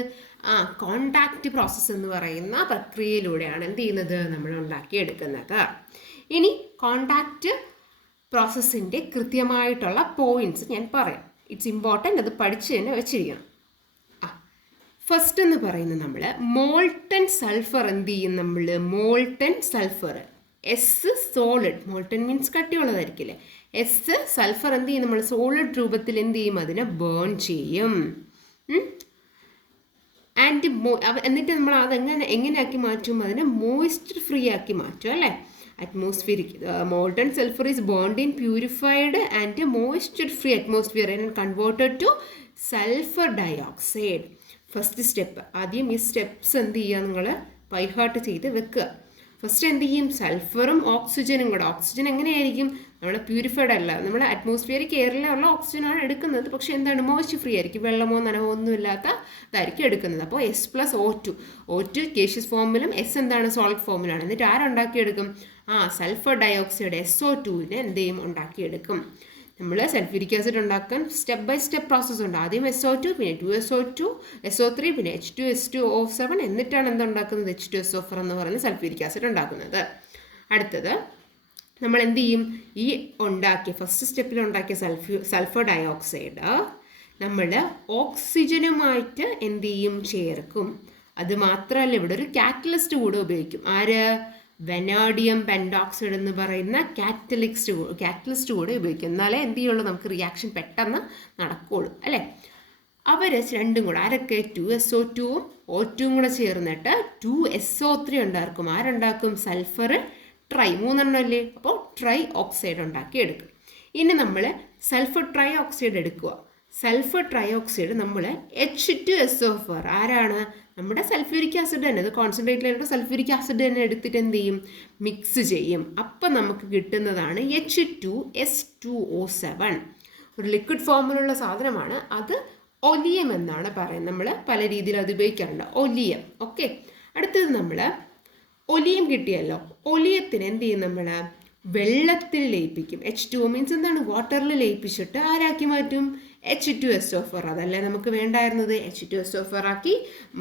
കോണ്ടാക്റ്റ് പ്രോസസ്സ് എന്ന് പറയുന്ന പ്രക്രിയയിലൂടെയാണ് എന്ത് ചെയ്യുന്നത്? നമ്മൾ ഉണ്ടാക്കിയെടുക്കുന്നത്. ഇനി കോണ്ടാക്റ്റ് പ്രോസസ്സിൻ്റെ കൃത്യമായിട്ടുള്ള പോയിന്റ്സ് ഞാൻ പറയാം. ഇറ്റ്സ് ഇമ്പോർട്ടൻ്റ്, അത് പഠിച്ച് തന്നെ വെച്ചിരിക്കണം. ഫസ്റ്റ് എന്ന് പറയുന്നത് നമ്മൾ മോൾട്ടൺ സൾഫർ എന്ത് ചെയ്യും? നമ്മൾ molten sulphur, as solid, molten means കട്ടിയുള്ളതായിരിക്കില്ലേ, എസ് സൾഫർ എന്ത് ചെയ്യും? നമ്മൾ സോളിഡ് രൂപത്തിൽ എന്ത് ചെയ്യും? അതിനെ ബേൺ ചെയ്യും. എന്നിട്ട് നമ്മൾ എങ്ങനെയാക്കി മാറ്റും? അതിനെ മോയ്സ്ചർ ഫ്രീ ആക്കി മാറ്റും അല്ലേ. Atmospheric molten sulphur is burned in purified and moisture free atmosphere and converted to sulphur dioxide. First step. ആദ്യം ഈ സ്റ്റെപ്സ് എന്ത് ചെയ്യുക? നിങ്ങൾ ബൈഹാർട്ട് ചെയ്ത് വെക്കുക. ഫസ്റ്റ് എന്ത് ചെയ്യും? സൾഫറും ഓക്സിജനും കൂടെ. ഓക്സിജൻ എങ്ങനെയായിരിക്കും? നമ്മൾ പ്യൂരിഫൈഡ് അല്ല, നമ്മൾ അറ്റ്മോസ്ഫിയറിക് എയറിലുള്ള ഓക്സിജനാണ് എടുക്കുന്നത്. പക്ഷേ എന്താണ്? മോയ്സ്ചർ ഫ്രീ ആയിരിക്കും, വെള്ളമോ നനവോ ഒന്നും ഇല്ലാത്ത ഇതായിരിക്കും എടുക്കുന്നത്. അപ്പോൾ S+O2 കേഷ്യസ് ഫോമിലും എസ് എന്താണ്? സോളിഡ് ഫോമിലാണ്. എന്നിട്ട് ആരുണ്ടാക്കിയെടുക്കും? സൾഫർ ഡയോക്സൈഡ് SO2 എന്ത് ചെയ്യും? ഉണ്ടാക്കിയെടുക്കും. നമ്മൾ സൾഫ്യൂരിക് ആസിഡ് ഉണ്ടാക്കാൻ സ്റ്റെപ്പ് ബൈ സ്റ്റെപ്പ് പ്രോസസ്സ് ഉണ്ട്. ആദ്യം SO2, പിന്നെ 2SO2, SO3, പിന്നെ H2SO7, എന്നിട്ടാണ് എന്തുണ്ടാക്കുന്നത്? H2SO4 എന്ന് പറയുന്ന സൾഫ്യൂരിക് ആസിഡ് ഉണ്ടാക്കുന്നത്. അടുത്തത് നമ്മൾ എന്ത് ചെയ്യും? ഈ ഫസ്റ്റ് സ്റ്റെപ്പിൽ ഉണ്ടാക്കിയ സൾഫർ ഡയോക്സൈഡ് നമ്മൾ ഓക്സിജനുമായിട്ട് എന്ത് ചെയ്യും? ചേർക്കും. അത് മാത്രമല്ല, ഇവിടെ ഒരു കാറ്റലിസ്റ്റ് കൂടെ ഉപയോഗിക്കും. വെനാഡിയം പെൻഡോക്സൈഡ് എന്ന് പറയുന്ന കാറ്റലിസ്റ്റ് കൂടെ ഉപയോഗിക്കും. എന്നാലേ എന്ത് ചെയ്യുള്ളൂ? നമുക്ക് റിയാക്ഷൻ പെട്ടെന്ന് നടക്കുകയുള്ളൂ അല്ലേ. അവർ രണ്ടും കൂടെ ആരൊക്കെ? 2SO2ഉം O2 കൂടെ ചേർന്നിട്ട് 2SO3 ഉണ്ടാക്കും. ആരുണ്ടാക്കും? സൾഫർ ട്രൈ, 3 അല്ലേ, അപ്പോൾ ട്രൈ ഓക്സൈഡ് ഉണ്ടാക്കി എടുക്കും. ഇനി നമ്മൾ സൾഫർ ട്രൈ ഓക്സൈഡ് എടുക്കുക. സൾഫർ ട്രൈ ഓക്സൈഡ് നമ്മൾ H2SO4, ആരാണ്? നമ്മുടെ സൾഫ്യൂരിക് ആസിഡ് തന്നെ, അത് കോൺസെൻട്രേറ്റിലായിട്ട് സൾഫ്യൂരിക് ആസിഡ് തന്നെ എടുത്തിട്ട് എന്ത് ചെയ്യും? മിക്സ് ചെയ്യും. അപ്പം നമുക്ക് കിട്ടുന്നതാണ് H2S2O7. ഒരു ലിക്വിഡ് ഫോമിലുള്ള സാധനമാണ് അത്. ഒലിയം എന്നാണ് പറയുന്നത്. നമ്മൾ പല രീതിയിൽ അത് ഉപയോഗിക്കാറുണ്ട്, ഒലിയം. ഓക്കെ, അടുത്തത് നമ്മൾ ഒലിയം കിട്ടിയല്ലോ. ഒലിയത്തിന് എന്ത് ചെയ്യും? നമ്മൾ വെള്ളത്തിൽ ലയിപ്പിക്കും. H2O മീൻസ് എന്താണ്? വാട്ടറിൽ ലയിപ്പിച്ചിട്ട് ആരാക്കി മാറ്റും? H2SO4. അതല്ലേ നമുക്ക് വേണ്ടായിരുന്നത്? H2SO4 ആക്കി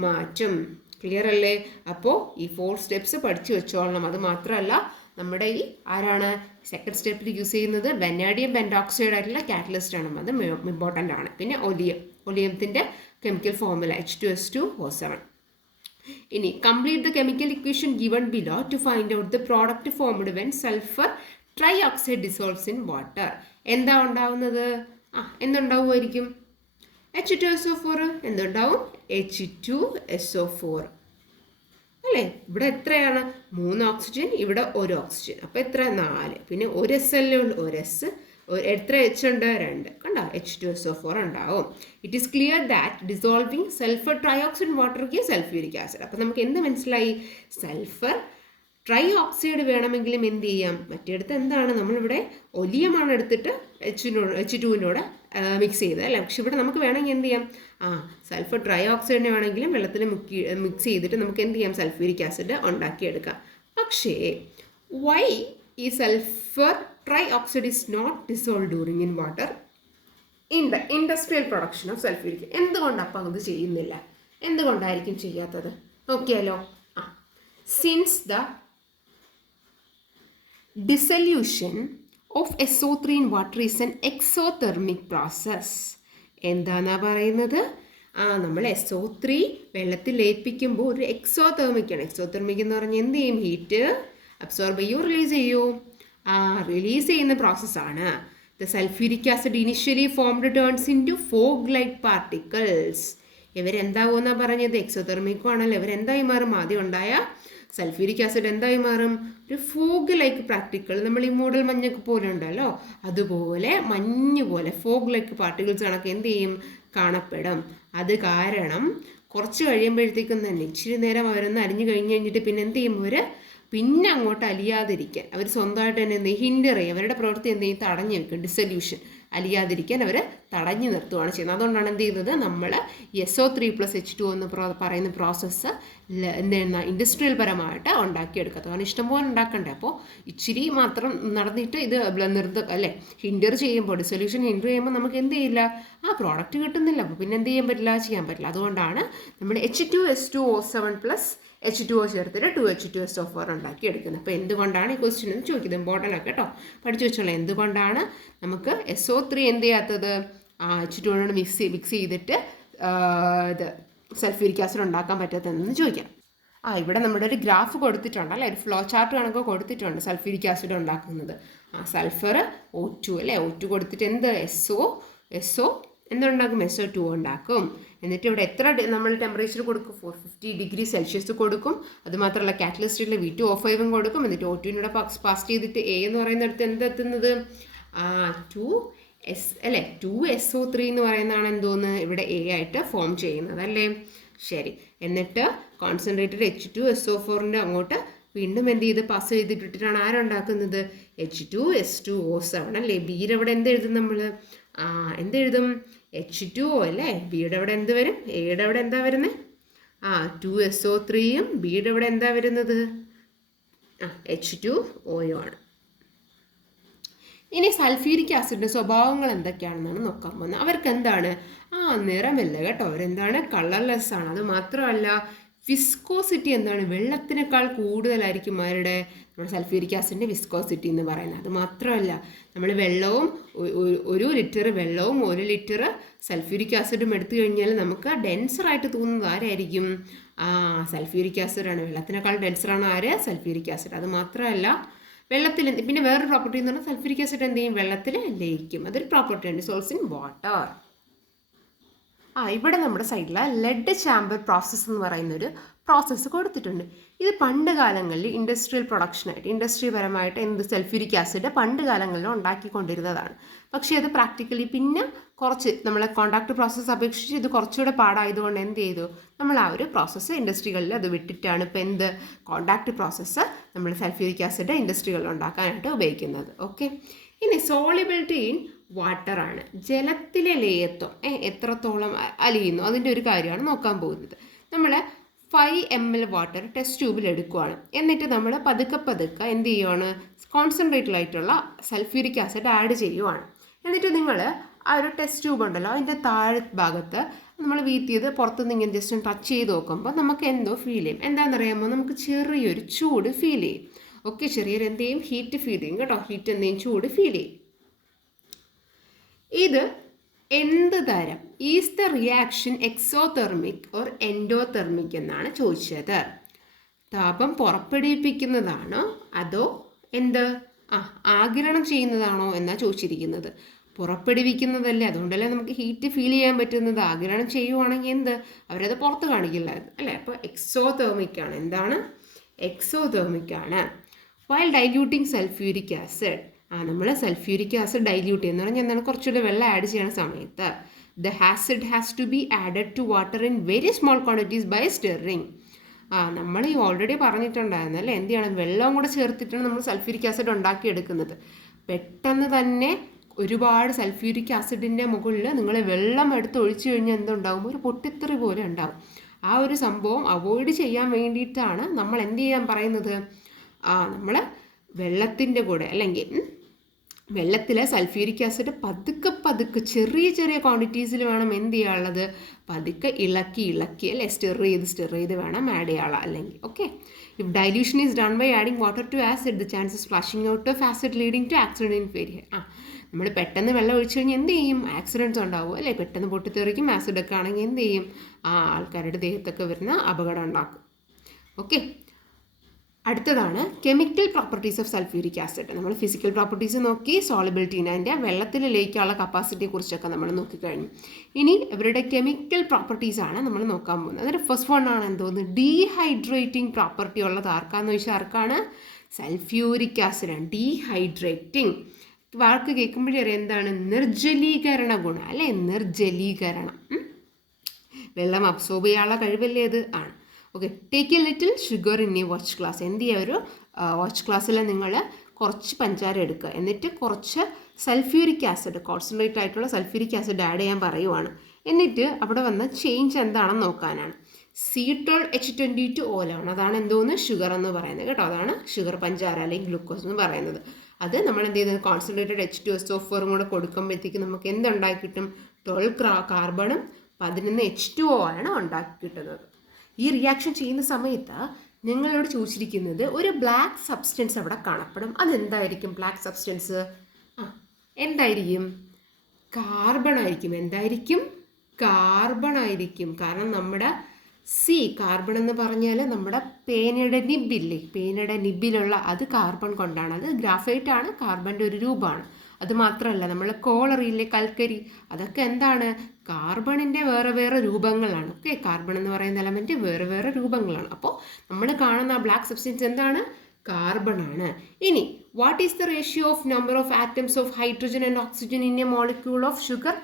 മാറ്റും. ക്ലിയർ അല്ലേ? അപ്പോൾ ഈ 4 സ്റ്റെപ്സ് പഠിച്ചു വെച്ചോളണം. അത് മാത്രമല്ല, നമ്മുടെ ഈ ആരാണ് സെക്കൻഡ് സ്റ്റെപ്പിൽ യൂസ് ചെയ്യുന്നത്? വെനാഡിയം പെൻഡോക്സൈഡ് ആയിട്ടുള്ള കാറ്റലിസ്റ്റ് ആണ്. അത് ഇമ്പോർട്ടൻ്റ് ആണ്. പിന്നെ ഒലിയത്തിൻ്റെ കെമിക്കൽ ഫോർമുല H2S2O7. ഇനി complete the chemical equation given below to find out the product formed when sulphur trioxide dissolves in water. എന്താ ഉണ്ടാവുന്നത്? എന്തുണ്ടാവുമായിരിക്കും? H2SO4. എന്തുണ്ടാവും? H2SO4 അല്ലേ? ഇവിടെ എത്രയാണ്? 3 ഓക്സിജൻ, ഇവിടെ 1 ഓക്സിജൻ. അപ്പോൾ എത്ര? 4. പിന്നെ ഒരു എസ് അല്ലേ ഉള്ളൂ, ഒരു എസ്. എത്ര എച്ച് ഉണ്ട്? 2. കണ്ടോ? H2SO4 ഉണ്ടാവും. It is clear that dissolving sulphur trioxide water give sulphuric acid. അപ്പോൾ നമുക്ക് എന്ത് മനസ്സിലായി? സൾഫർ ട്രൈ ഓക്സൈഡ് വേണമെങ്കിലും എന്ത് ചെയ്യാം? മറ്റേടത്ത് എന്താണ്, നമ്മളിവിടെ ഒലിയമാണ് എടുത്തിട്ട് H2വിനോട് മിക്സ് ചെയ്തത് അല്ലേ? പക്ഷെ ഇവിടെ നമുക്ക് വേണമെങ്കിൽ എന്ത് ചെയ്യാം? സൾഫർ ട്രൈ ഓക്സൈഡിനെ വേണമെങ്കിലും വെള്ളത്തിൽ മിക്സ് ചെയ്തിട്ട് നമുക്ക് എന്ത് ചെയ്യാം? സൾഫ്യൂരിക് ആസിഡ് ഉണ്ടാക്കിയെടുക്കാം. പക്ഷേ വൈ ഈ sulphur trioxide is not dissolve during in water in the industrial production of sulphuric? എന്തുകൊണ്ടാണ് അപ്പം അത് ചെയ്യുന്നില്ല? എന്തുകൊണ്ടായിരിക്കും ചെയ്യാത്തത്? നോക്കിയാലോ. Since the dissolution of SO3 in water is an exothermic process. എന്താണെന്നാ പറയുന്നത്? നമ്മൾ SO3 വെള്ളത്തിൽ ലയിപ്പിക്കുമ്പോൾ ഒരു എക്സോതെർമിക്കാണ്. എക്സോതെർമിക് എന്ന് പറഞ്ഞാൽ എന്ത് ചെയ്യും? ഹീറ്റ് അബ്സോർബ് ചെയ്യോ റിലീസ് ചെയ്യോ? റിലീസ് ചെയ്യുന്ന പ്രോസസ്സാണ്. The sulphuric acid initially formed turns into fog like particles. ഇവരെന്താവുമെന്നാണ് പറഞ്ഞത്? എക്സോതെർമിക്കും ആണല്ലോ. ഇവരെന്തായി മാറും? ആദ്യം ഉണ്ടായ സൾഫ്യൂരിക് ആസിഡ് എന്തായി മാറും? ഒരു ഫോഗ് ലൈക്ക് പാർട്ടിക്കിൾ. നമ്മൾ ഈ മൂടൽ മഞ്ഞൊക്കെ പോലെ ഉണ്ടല്ലോ, അതുപോലെ മഞ്ഞ് പോലെ ഫോഗ് ലൈക്ക് പാർട്ടിക്കിൾസ് കണക്ക് എന്ത് ചെയ്യും? കാണപ്പെടും. അത് കാരണം കുറച്ച് കഴിയുമ്പോഴത്തേക്കും തന്നെ ഇച്ചിരി നേരം അവരൊന്ന് അലിഞ്ഞു കഴിഞ്ഞിട്ട് പിന്നെ എന്ത് ചെയ്യും? പിന്നെ അങ്ങോട്ട് അലിയാതിരിക്കാൻ അവർ സ്വന്തമായിട്ട് തന്നെ എന്ത് ചെയ്യും? ഹിൻഡർ ചെയ്യും. അവരുടെ പ്രവൃത്തി എന്ത് ചെയ്യും? തടഞ്ഞു വെക്കും. ഡിസൊല്യൂഷൻ അലിയാതിരിക്കാൻ അവർ തടഞ്ഞു നിർത്തുകയാണ് ചെയ്യുന്നത്. അതുകൊണ്ടാണ് എന്ത് ചെയ്യുന്നത്? നമ്മൾ SO3+H2 എന്ന് പറയുന്ന പ്രോസസ്സ് എന്താണ് ഇൻഡസ്ട്രിയൽ പരമായിട്ട് ഉണ്ടാക്കിയെടുക്കുക. കാരണം ഇഷ്ടംപോലെ ഉണ്ടാക്കണ്ടേ. അപ്പോൾ ഇച്ചിരി മാത്രം നടന്നിട്ട് ഇത് അല്ലേ ഹിൻഡർ ചെയ്യുമ്പോൾ, ഡിസൊല്യൂഷൻ ഹിൻഡർ ചെയ്യുമ്പോൾ നമുക്ക് എന്ത് ചെയ്യില്ല? പ്രോഡക്റ്റ് കിട്ടുന്നില്ല. അപ്പോൾ പിന്നെ എന്ത് ചെയ്യാൻ പറ്റില്ല? ചെയ്യാൻ പറ്റില്ല. അതുകൊണ്ടാണ് നമ്മൾ H2S2O7 H2O ചേർത്തിട്ട് 2H2SO4 ഉണ്ടാക്കി എടുക്കുന്നത്. അപ്പോൾ എന്തുകൊണ്ടാണ് ഈ ക്വസ്റ്റ്യൻ എന്ന് ചോദിക്കുന്നത്? ഇമ്പോർട്ടൻ്റ് ഒക്കെ കേട്ടോ, പഠിച്ചു വെച്ചോളാം. എന്തുകൊണ്ടാണ് നമുക്ക് SO3 എന്ത് ചെയ്യാത്തത്? H2ഓട് മിക്സ് ചെയ്തിട്ട് ഇത് സൾഫ്യൂരിക് ആസിഡ് ഉണ്ടാക്കാൻ പറ്റാത്തതെന്ന് ചോദിക്കാം. ഇവിടെ നമ്മുടെ ഒരു ഗ്രാഫ് കൊടുത്തിട്ടുണ്ട് അല്ലേ? ഒരു ഫ്ലോ ചാർട്ട് കണക്ക് കൊടുത്തിട്ടുണ്ട് സൾഫ്യൂരിക് ആസിഡ് ഉണ്ടാക്കുന്നത്. സൾഫർ O2 അല്ലേ? O2 കൊടുത്തിട്ട് എന്ത്? SO എന്തുണ്ടാക്കും? SO2 ഉണ്ടാക്കും. എന്നിട്ട് ഇവിടെ എത്ര നമ്മൾ ടെമ്പറേച്ചർ കൊടുക്കും? 450 ഡിഗ്രി സെൽഷ്യസ് കൊടുക്കും. അതുമാത്രമല്ല കാറ്റലിസ്റ്റിൽ V2O5 കൊടുക്കും. എന്നിട്ട് O2വിനൂടെ പാസ് ചെയ്തിട്ട് A എന്ന് പറയുന്നിടത്ത് എന്തെത്തുന്നത്? 2S അല്ലേ? 2SO3 എന്ന് പറയുന്നതാണ് എന്തോന്ന് ഇവിടെ A ആയിട്ട് ഫോം ചെയ്യുന്നത് അല്ലേ? ശരി. എന്നിട്ട് കോൺസെൻട്രേറ്റഡ് H2SO4ൻ്റെ അങ്ങോട്ട് വീണ്ടും എന്ത് ചെയ്ത് പാസ് ചെയ്തിട്ടിട്ടാണ് ആരുണ്ടാക്കുന്നത്? H2S2O7 അല്ലേ? ബിയുടെ അവിടെ എന്തെഴുതും നമ്മൾ? എന്തെഴുതും? H2O അല്ലേ? ബിയുടെ അവിടെ എന്ത് വരും? എയുടെ അവിടെ എന്താ വരുന്നത്? 2SO3യും ബിയുടെ അവിടെ എന്താ വരുന്നത്? H2O ആണ്. ഇനി സൾഫ്യൂരിക് ആസിഡിൻ്റെ സ്വഭാവങ്ങൾ എന്തൊക്കെയാണെന്നാണ് നോക്കാൻ പോകുന്നത്. അവർക്ക് എന്താണ്? നിറമില്ല കേട്ടോ. അവരെന്താണ്? കളർലെസ് ആണ്. അത് മാത്രമല്ല വിസ്കോസിറ്റി എന്താണ്? വെള്ളത്തിനേക്കാൾ കൂടുതലായിരിക്കും അവരുടെ നമ്മുടെ സൾഫ്യൂരിക് ആസിഡിൻ്റെ വിസ്കോസിറ്റി എന്ന് പറയുന്നത്. അത് മാത്രമല്ല നമ്മൾ വെള്ളവും 1 ലിറ്റർ വെള്ളവും 1 ലിറ്റർ സൾഫ്യൂരിക് ആസിഡും എടുത്തു കഴിഞ്ഞാൽ നമുക്ക് ഡെൻസറായിട്ട് തോന്നുന്നത് ആരായിരിക്കും? സൾഫ്യൂരിക് ആസിഡാണ്. വെള്ളത്തിനേക്കാൾ ഡെൻസറാണ് ആര്? Sulphuric acid. അത് മാത്രമല്ല വെള്ളത്തിൽ പിന്നെ വേറൊരു പ്രോപ്പർട്ടി എന്ന് പറഞ്ഞാൽ സൾഫ്യൂരിക് ആസിഡ് എന്ത് ചെയ്യും? വെള്ളത്തിൽ ലയിക്കും. അതൊരു പ്രോപ്പർട്ടിയാണ്. Dissolves in water. ഇവിടെ നമ്മുടെ സൈഡിൽ ലെഡ് ചാമ്പർ പ്രോസസ്സ് എന്ന് പറയുന്നൊരു പ്രോസസ്സ് കൊടുത്തിട്ടുണ്ട്. ഇത് പണ്ട് കാലങ്ങളിൽ ഇൻഡസ്ട്രിയൽ പ്രൊഡക്ഷനായിട്ട് ഇൻഡസ്ട്രി പരമായിട്ട് സൾഫ്യൂരിക് ആസിഡ് പണ്ട് കാലങ്ങളിൽ ഉണ്ടാക്കിക്കൊണ്ടിരുന്നതാണ്. പക്ഷേ അത് പ്രാക്ടിക്കലി പിന്നെ കുറച്ച് നമ്മളെ കോണ്ടാക്ട് പ്രോസസ്സ് അപേക്ഷിച്ച് ഇത് കുറച്ചുകൂടെ പാടായതുകൊണ്ട് എന്ത് ചെയ്തു? നമ്മൾ ഒരു പ്രോസസ്സ് ഇൻഡസ്ട്രികളിൽ അത് വിട്ടിട്ടാണ് ഇപ്പോൾ കോണ്ടാക്ട് പ്രോസസ്സ് നമ്മൾ സൾഫ്യൂരിക് ആസിഡ് ഇൻഡസ്ട്രികളിൽ ഉണ്ടാക്കാനായിട്ട് ഉപയോഗിക്കുന്നത്. ഓക്കെ. ഇനി സോളിബിലിറ്റി ഇൻ വാട്ടറാണ്. ജലത്തിലെ ലയത്വം എത്രത്തോളം അലിയുന്നു അതിൻ്റെ ഒരു കാര്യമാണ് നോക്കാൻ പോകുന്നത്. നമ്മൾ 5 ml വാട്ടർ ടെസ്റ്റ് ട്യൂബിൽ എടുക്കുകയാണ്. എന്നിട്ട് നമ്മൾ പതുക്കെ എന്ത് ചെയ്യുവാണ്? കോൺസെൻട്രേറ്റഡായിട്ടുള്ള സൾഫ്യൂരിക് ആസിഡ് ആഡ് ചെയ്യുവാണ്. എന്നിട്ട് നിങ്ങൾ ഒരു ടെസ്റ്റ് ട്യൂബ് ഉണ്ടല്ലോ, അതിൻ്റെ താഴെ ഭാഗത്ത് നമ്മൾ വീത്തിയത് പുറത്തുനിന്ന് ഇങ്ങനെ ജസ്റ്റ് ടച്ച് ചെയ്ത് നോക്കുമ്പോൾ നമുക്ക് എന്തോ ഫീൽ ചെയ്യും. എന്താണെന്നറിയാമോ? നമുക്ക് ചെറിയൊരു ചൂട് ഫീൽ ചെയ്യും. ഓക്കെ, ചെറിയൊരു എന്ത് ചെയ്യും? ഹീറ്റ് ഫീൽ ചെയ്യും കേട്ടോ. ഹീറ്റ് എന്തെങ്കിലും ചൂട് ഫീൽ ചെയ്യും. ഇത് എന്ത് തരം is the reaction exothermic or endothermic എന്നാണ് ചോദിച്ചത്. താപം പുറപ്പെടുവിപ്പിക്കുന്നതാണോ അതോ എന്ത് ആഗിരണം ചെയ്യുന്നതാണോ എന്നാണ് ചോദിച്ചിരിക്കുന്നത്. പുറപ്പെടുവിക്കുന്നതല്ലേ, അതുകൊണ്ടല്ലേ നമുക്ക് ഹീറ്റ് ഫീൽ ചെയ്യാൻ പറ്റുന്നത്. ആഗിരണം ചെയ്യുവാണെങ്കിൽ എന്ത് അവരത് പുറത്ത് കാണിക്കില്ലായിരുന്നു അല്ലേ. അപ്പോൾ എക്സോതെർമിക് ആണ്. എന്താണ്? എക്സോതെർമിക് ആണ്. വൈൽ ഡൈല്യൂട്ടിങ് സൾഫ്യൂരിക് ആസിഡ്, നമ്മൾ സൾഫ്യൂരിക് ആസിഡ് ഡൈല്യൂട്ട് ചെയ്യുന്ന പറഞ്ഞാൽ എന്താണ്, കുറച്ചുകൂടെ വെള്ളം ആഡ് ചെയ്യുന്ന സമയത്ത് the acid has to be added to water in very small quantities by stirring. നമ്മൾ ഈ ഓൾറെഡി പറഞ്ഞിട്ടുണ്ടായിരുന്നു അല്ലേ, എന്ത് ചെയ്യണം, വെള്ളവും കൂടെ ചേർത്തിട്ടാണ് നമ്മൾ സൾഫ്യൂരിക് ആസിഡ് ഉണ്ടാക്കിയെടുക്കുന്നത്. പെട്ടെന്ന് തന്നെ ഒരുപാട് സൾഫ്യൂരിക് ആസിഡിൻ്റെ മുകളിൽ നിങ്ങൾ വെള്ളം എടുത്ത് ഒഴിച്ചു കഴിഞ്ഞാൽ എന്തുണ്ടാകും, ഒരു പൊട്ടിത്തെറി പോലെ ഉണ്ടാകും. ആ ഒരു സംഭവം അവോയ്ഡ് ചെയ്യാൻ വേണ്ടിയിട്ടാണ് നമ്മൾ എന്ത് ചെയ്യാൻ പറയുന്നത്, നമ്മൾ വെള്ളത്തിൻ്റെ കൂടെ അല്ലെങ്കിൽ വെള്ളത്തിലെ സൾഫ്യൂരിക് ആസിഡ് പതുക്കെ ചെറിയ ചെറിയ ക്വാണ്ടിറ്റീസിൽ വേണം എന്ത് ചെയ്യാനുള്ളത്, പതുക്കെ ഇളക്കി അല്ലെ സ്റ്റിർ ചെയ്ത് വേണം ആഡ് ചെയ്യാനുള്ള. അല്ലെങ്കിൽ okay, if dilution is done by adding water to acid the chances flushing out of acid leading to accident in failure. നമ്മൾ പെട്ടെന്ന് വെള്ളം ഒഴിച്ചു കഴിഞ്ഞാൽ എന്ത് ചെയ്യും, ആക്സിഡൻറ്റ്സ് ഉണ്ടാവും അല്ലേ, പെട്ടെന്ന് പൊട്ടിത്തെറിക്കും. ആസിഡൊക്കെ ആണെങ്കിൽ എന്ത് ചെയ്യും, ആൾക്കാരുടെ ദേഹത്തൊക്കെ വരുന്ന അപകടം ഉണ്ടാക്കും. ഓക്കെ, അടുത്തതാണ് chemical properties of sulphuric acid. നമ്മൾ ഫിസിക്കൽ പ്രോപ്പർട്ടീസ് നോക്കി, സോളബിലിറ്റീനെ അതിൻ്റെ വെള്ളത്തിൽ ലയിക്കാനുള്ള കപ്പാസിറ്റിയെ കുറിച്ചൊക്കെ നമ്മൾ നോക്കിക്കഴിഞ്ഞു. ഇനി ഇവരുടെ കെമിക്കൽ പ്രോപ്പർട്ടീസാണ് നമ്മൾ നോക്കാൻ പോകുന്നത്. അതിൽ ഫസ്റ്റ് വൺ ആണ് എന്തോന്ന്, ഡീഹൈഡ്രേറ്റിംഗ് പ്രോപ്പർട്ടി ഉള്ളത് ആർക്കാന്ന് ചോദിച്ചാൽ ആർക്കാണ്, സൾഫ്യൂരിക് ആസിഡാണ്. ഡീഹൈഡ്രേറ്റിംഗ് വാക്ക് കേൾക്കുമ്പോഴേ അറിയാം എന്താണ്, നിർജ്ജലീകരണ ഗുണം അല്ലേ, നിർജ്ജലീകരണം. വെള്ളം അബ്സോർബ് ചെയ്യാനുള്ള കഴിവല്ലേ അത് ആണ്. Okay, take A little sugar in A watch glass. എന്ത് ചെയ്യുക, ഒരു വാച്ച് ഗ്ലാസ്സിൽ നിങ്ങൾ കുറച്ച് പഞ്ചാര എടുക്കുക, എന്നിട്ട് കുറച്ച് സൾഫ്യൂരിക് ആസിഡ്, കോൺസെൻട്രേറ്റ് ആയിട്ടുള്ള സൾഫ്യൂരിക് ആസിഡ് ആഡ് ചെയ്യാൻ പറയുവാണ്. എന്നിട്ട് അവിടെ വന്ന ചേഞ്ച് എന്താണെന്ന് നോക്കാനാണ്. C12H22O അതാണ് എന്തോന്ന്, ഷുഗർ എന്ന് പറയുന്നത് കേട്ടോ. അതാണ് ഷുഗർ, പഞ്ചാര അല്ലെങ്കിൽ ഗ്ലൂക്കോസ് എന്ന് പറയുന്നത്. അത് നമ്മൾ എന്ത് ചെയ്യുന്നത്, കോൺസെൻട്രേറ്റഡ് H2SO4 കൂടെ കൊടുക്കുമ്പോഴത്തേക്ക് നമുക്ക് എന്തുണ്ടാക്കി കിട്ടും, 12 കാർബണും 11 H2O ആണ് ഉണ്ടാക്കി കിട്ടുന്നത്. ഈ റിയാക്ഷൻ ചെയ്യുന്ന സമയത്ത് നിങ്ങളോട് ചോദിച്ചിരിക്കുന്നത് ഒരു ബ്ലാക്ക് സബ്സ്റ്റൻസ് അവിടെ കാണപ്പെടും. അതെന്തായിരിക്കും ബ്ലാക്ക് സബ്സ്റ്റൻസ്? എന്തായിരിക്കും? കാർബൺ ആയിരിക്കും. എന്തായിരിക്കും? കാർബൺ ആയിരിക്കും. കാരണം നമ്മുടെ കാർബൺ എന്ന് പറഞ്ഞാൽ നമ്മുടെ പേനയുടെ നിബില്ലേ, പേനയുടെ നിബിലുള്ള അത് കാർബൺ കൊണ്ടാണ്. അത് ഗ്രാഫൈറ്റ് ആണ്, കാർബണിൻ്റെ ഒരു രൂപമാണ്. അത് മാത്രമല്ല നമ്മൾ കോളറിയിലെ കൽക്കരി, അതൊക്കെ എന്താണ്, കാർബണിൻ്റെ വേറെ രൂപങ്ങളാണ്. ഓക്കെ, കാർബൺ എന്ന് പറയുന്ന എലമെൻറ്റ് വേറെ രൂപങ്ങളാണ്. അപ്പോൾ നമ്മൾ കാണുന്ന ആ ബ്ലാക്ക് സബ്സ്റ്റൻസ് എന്താണ്, കാർബൺ ആണ്. ഇനി what is the ratio of number of atoms of hydrogen and oxygen in a molecule of sugar?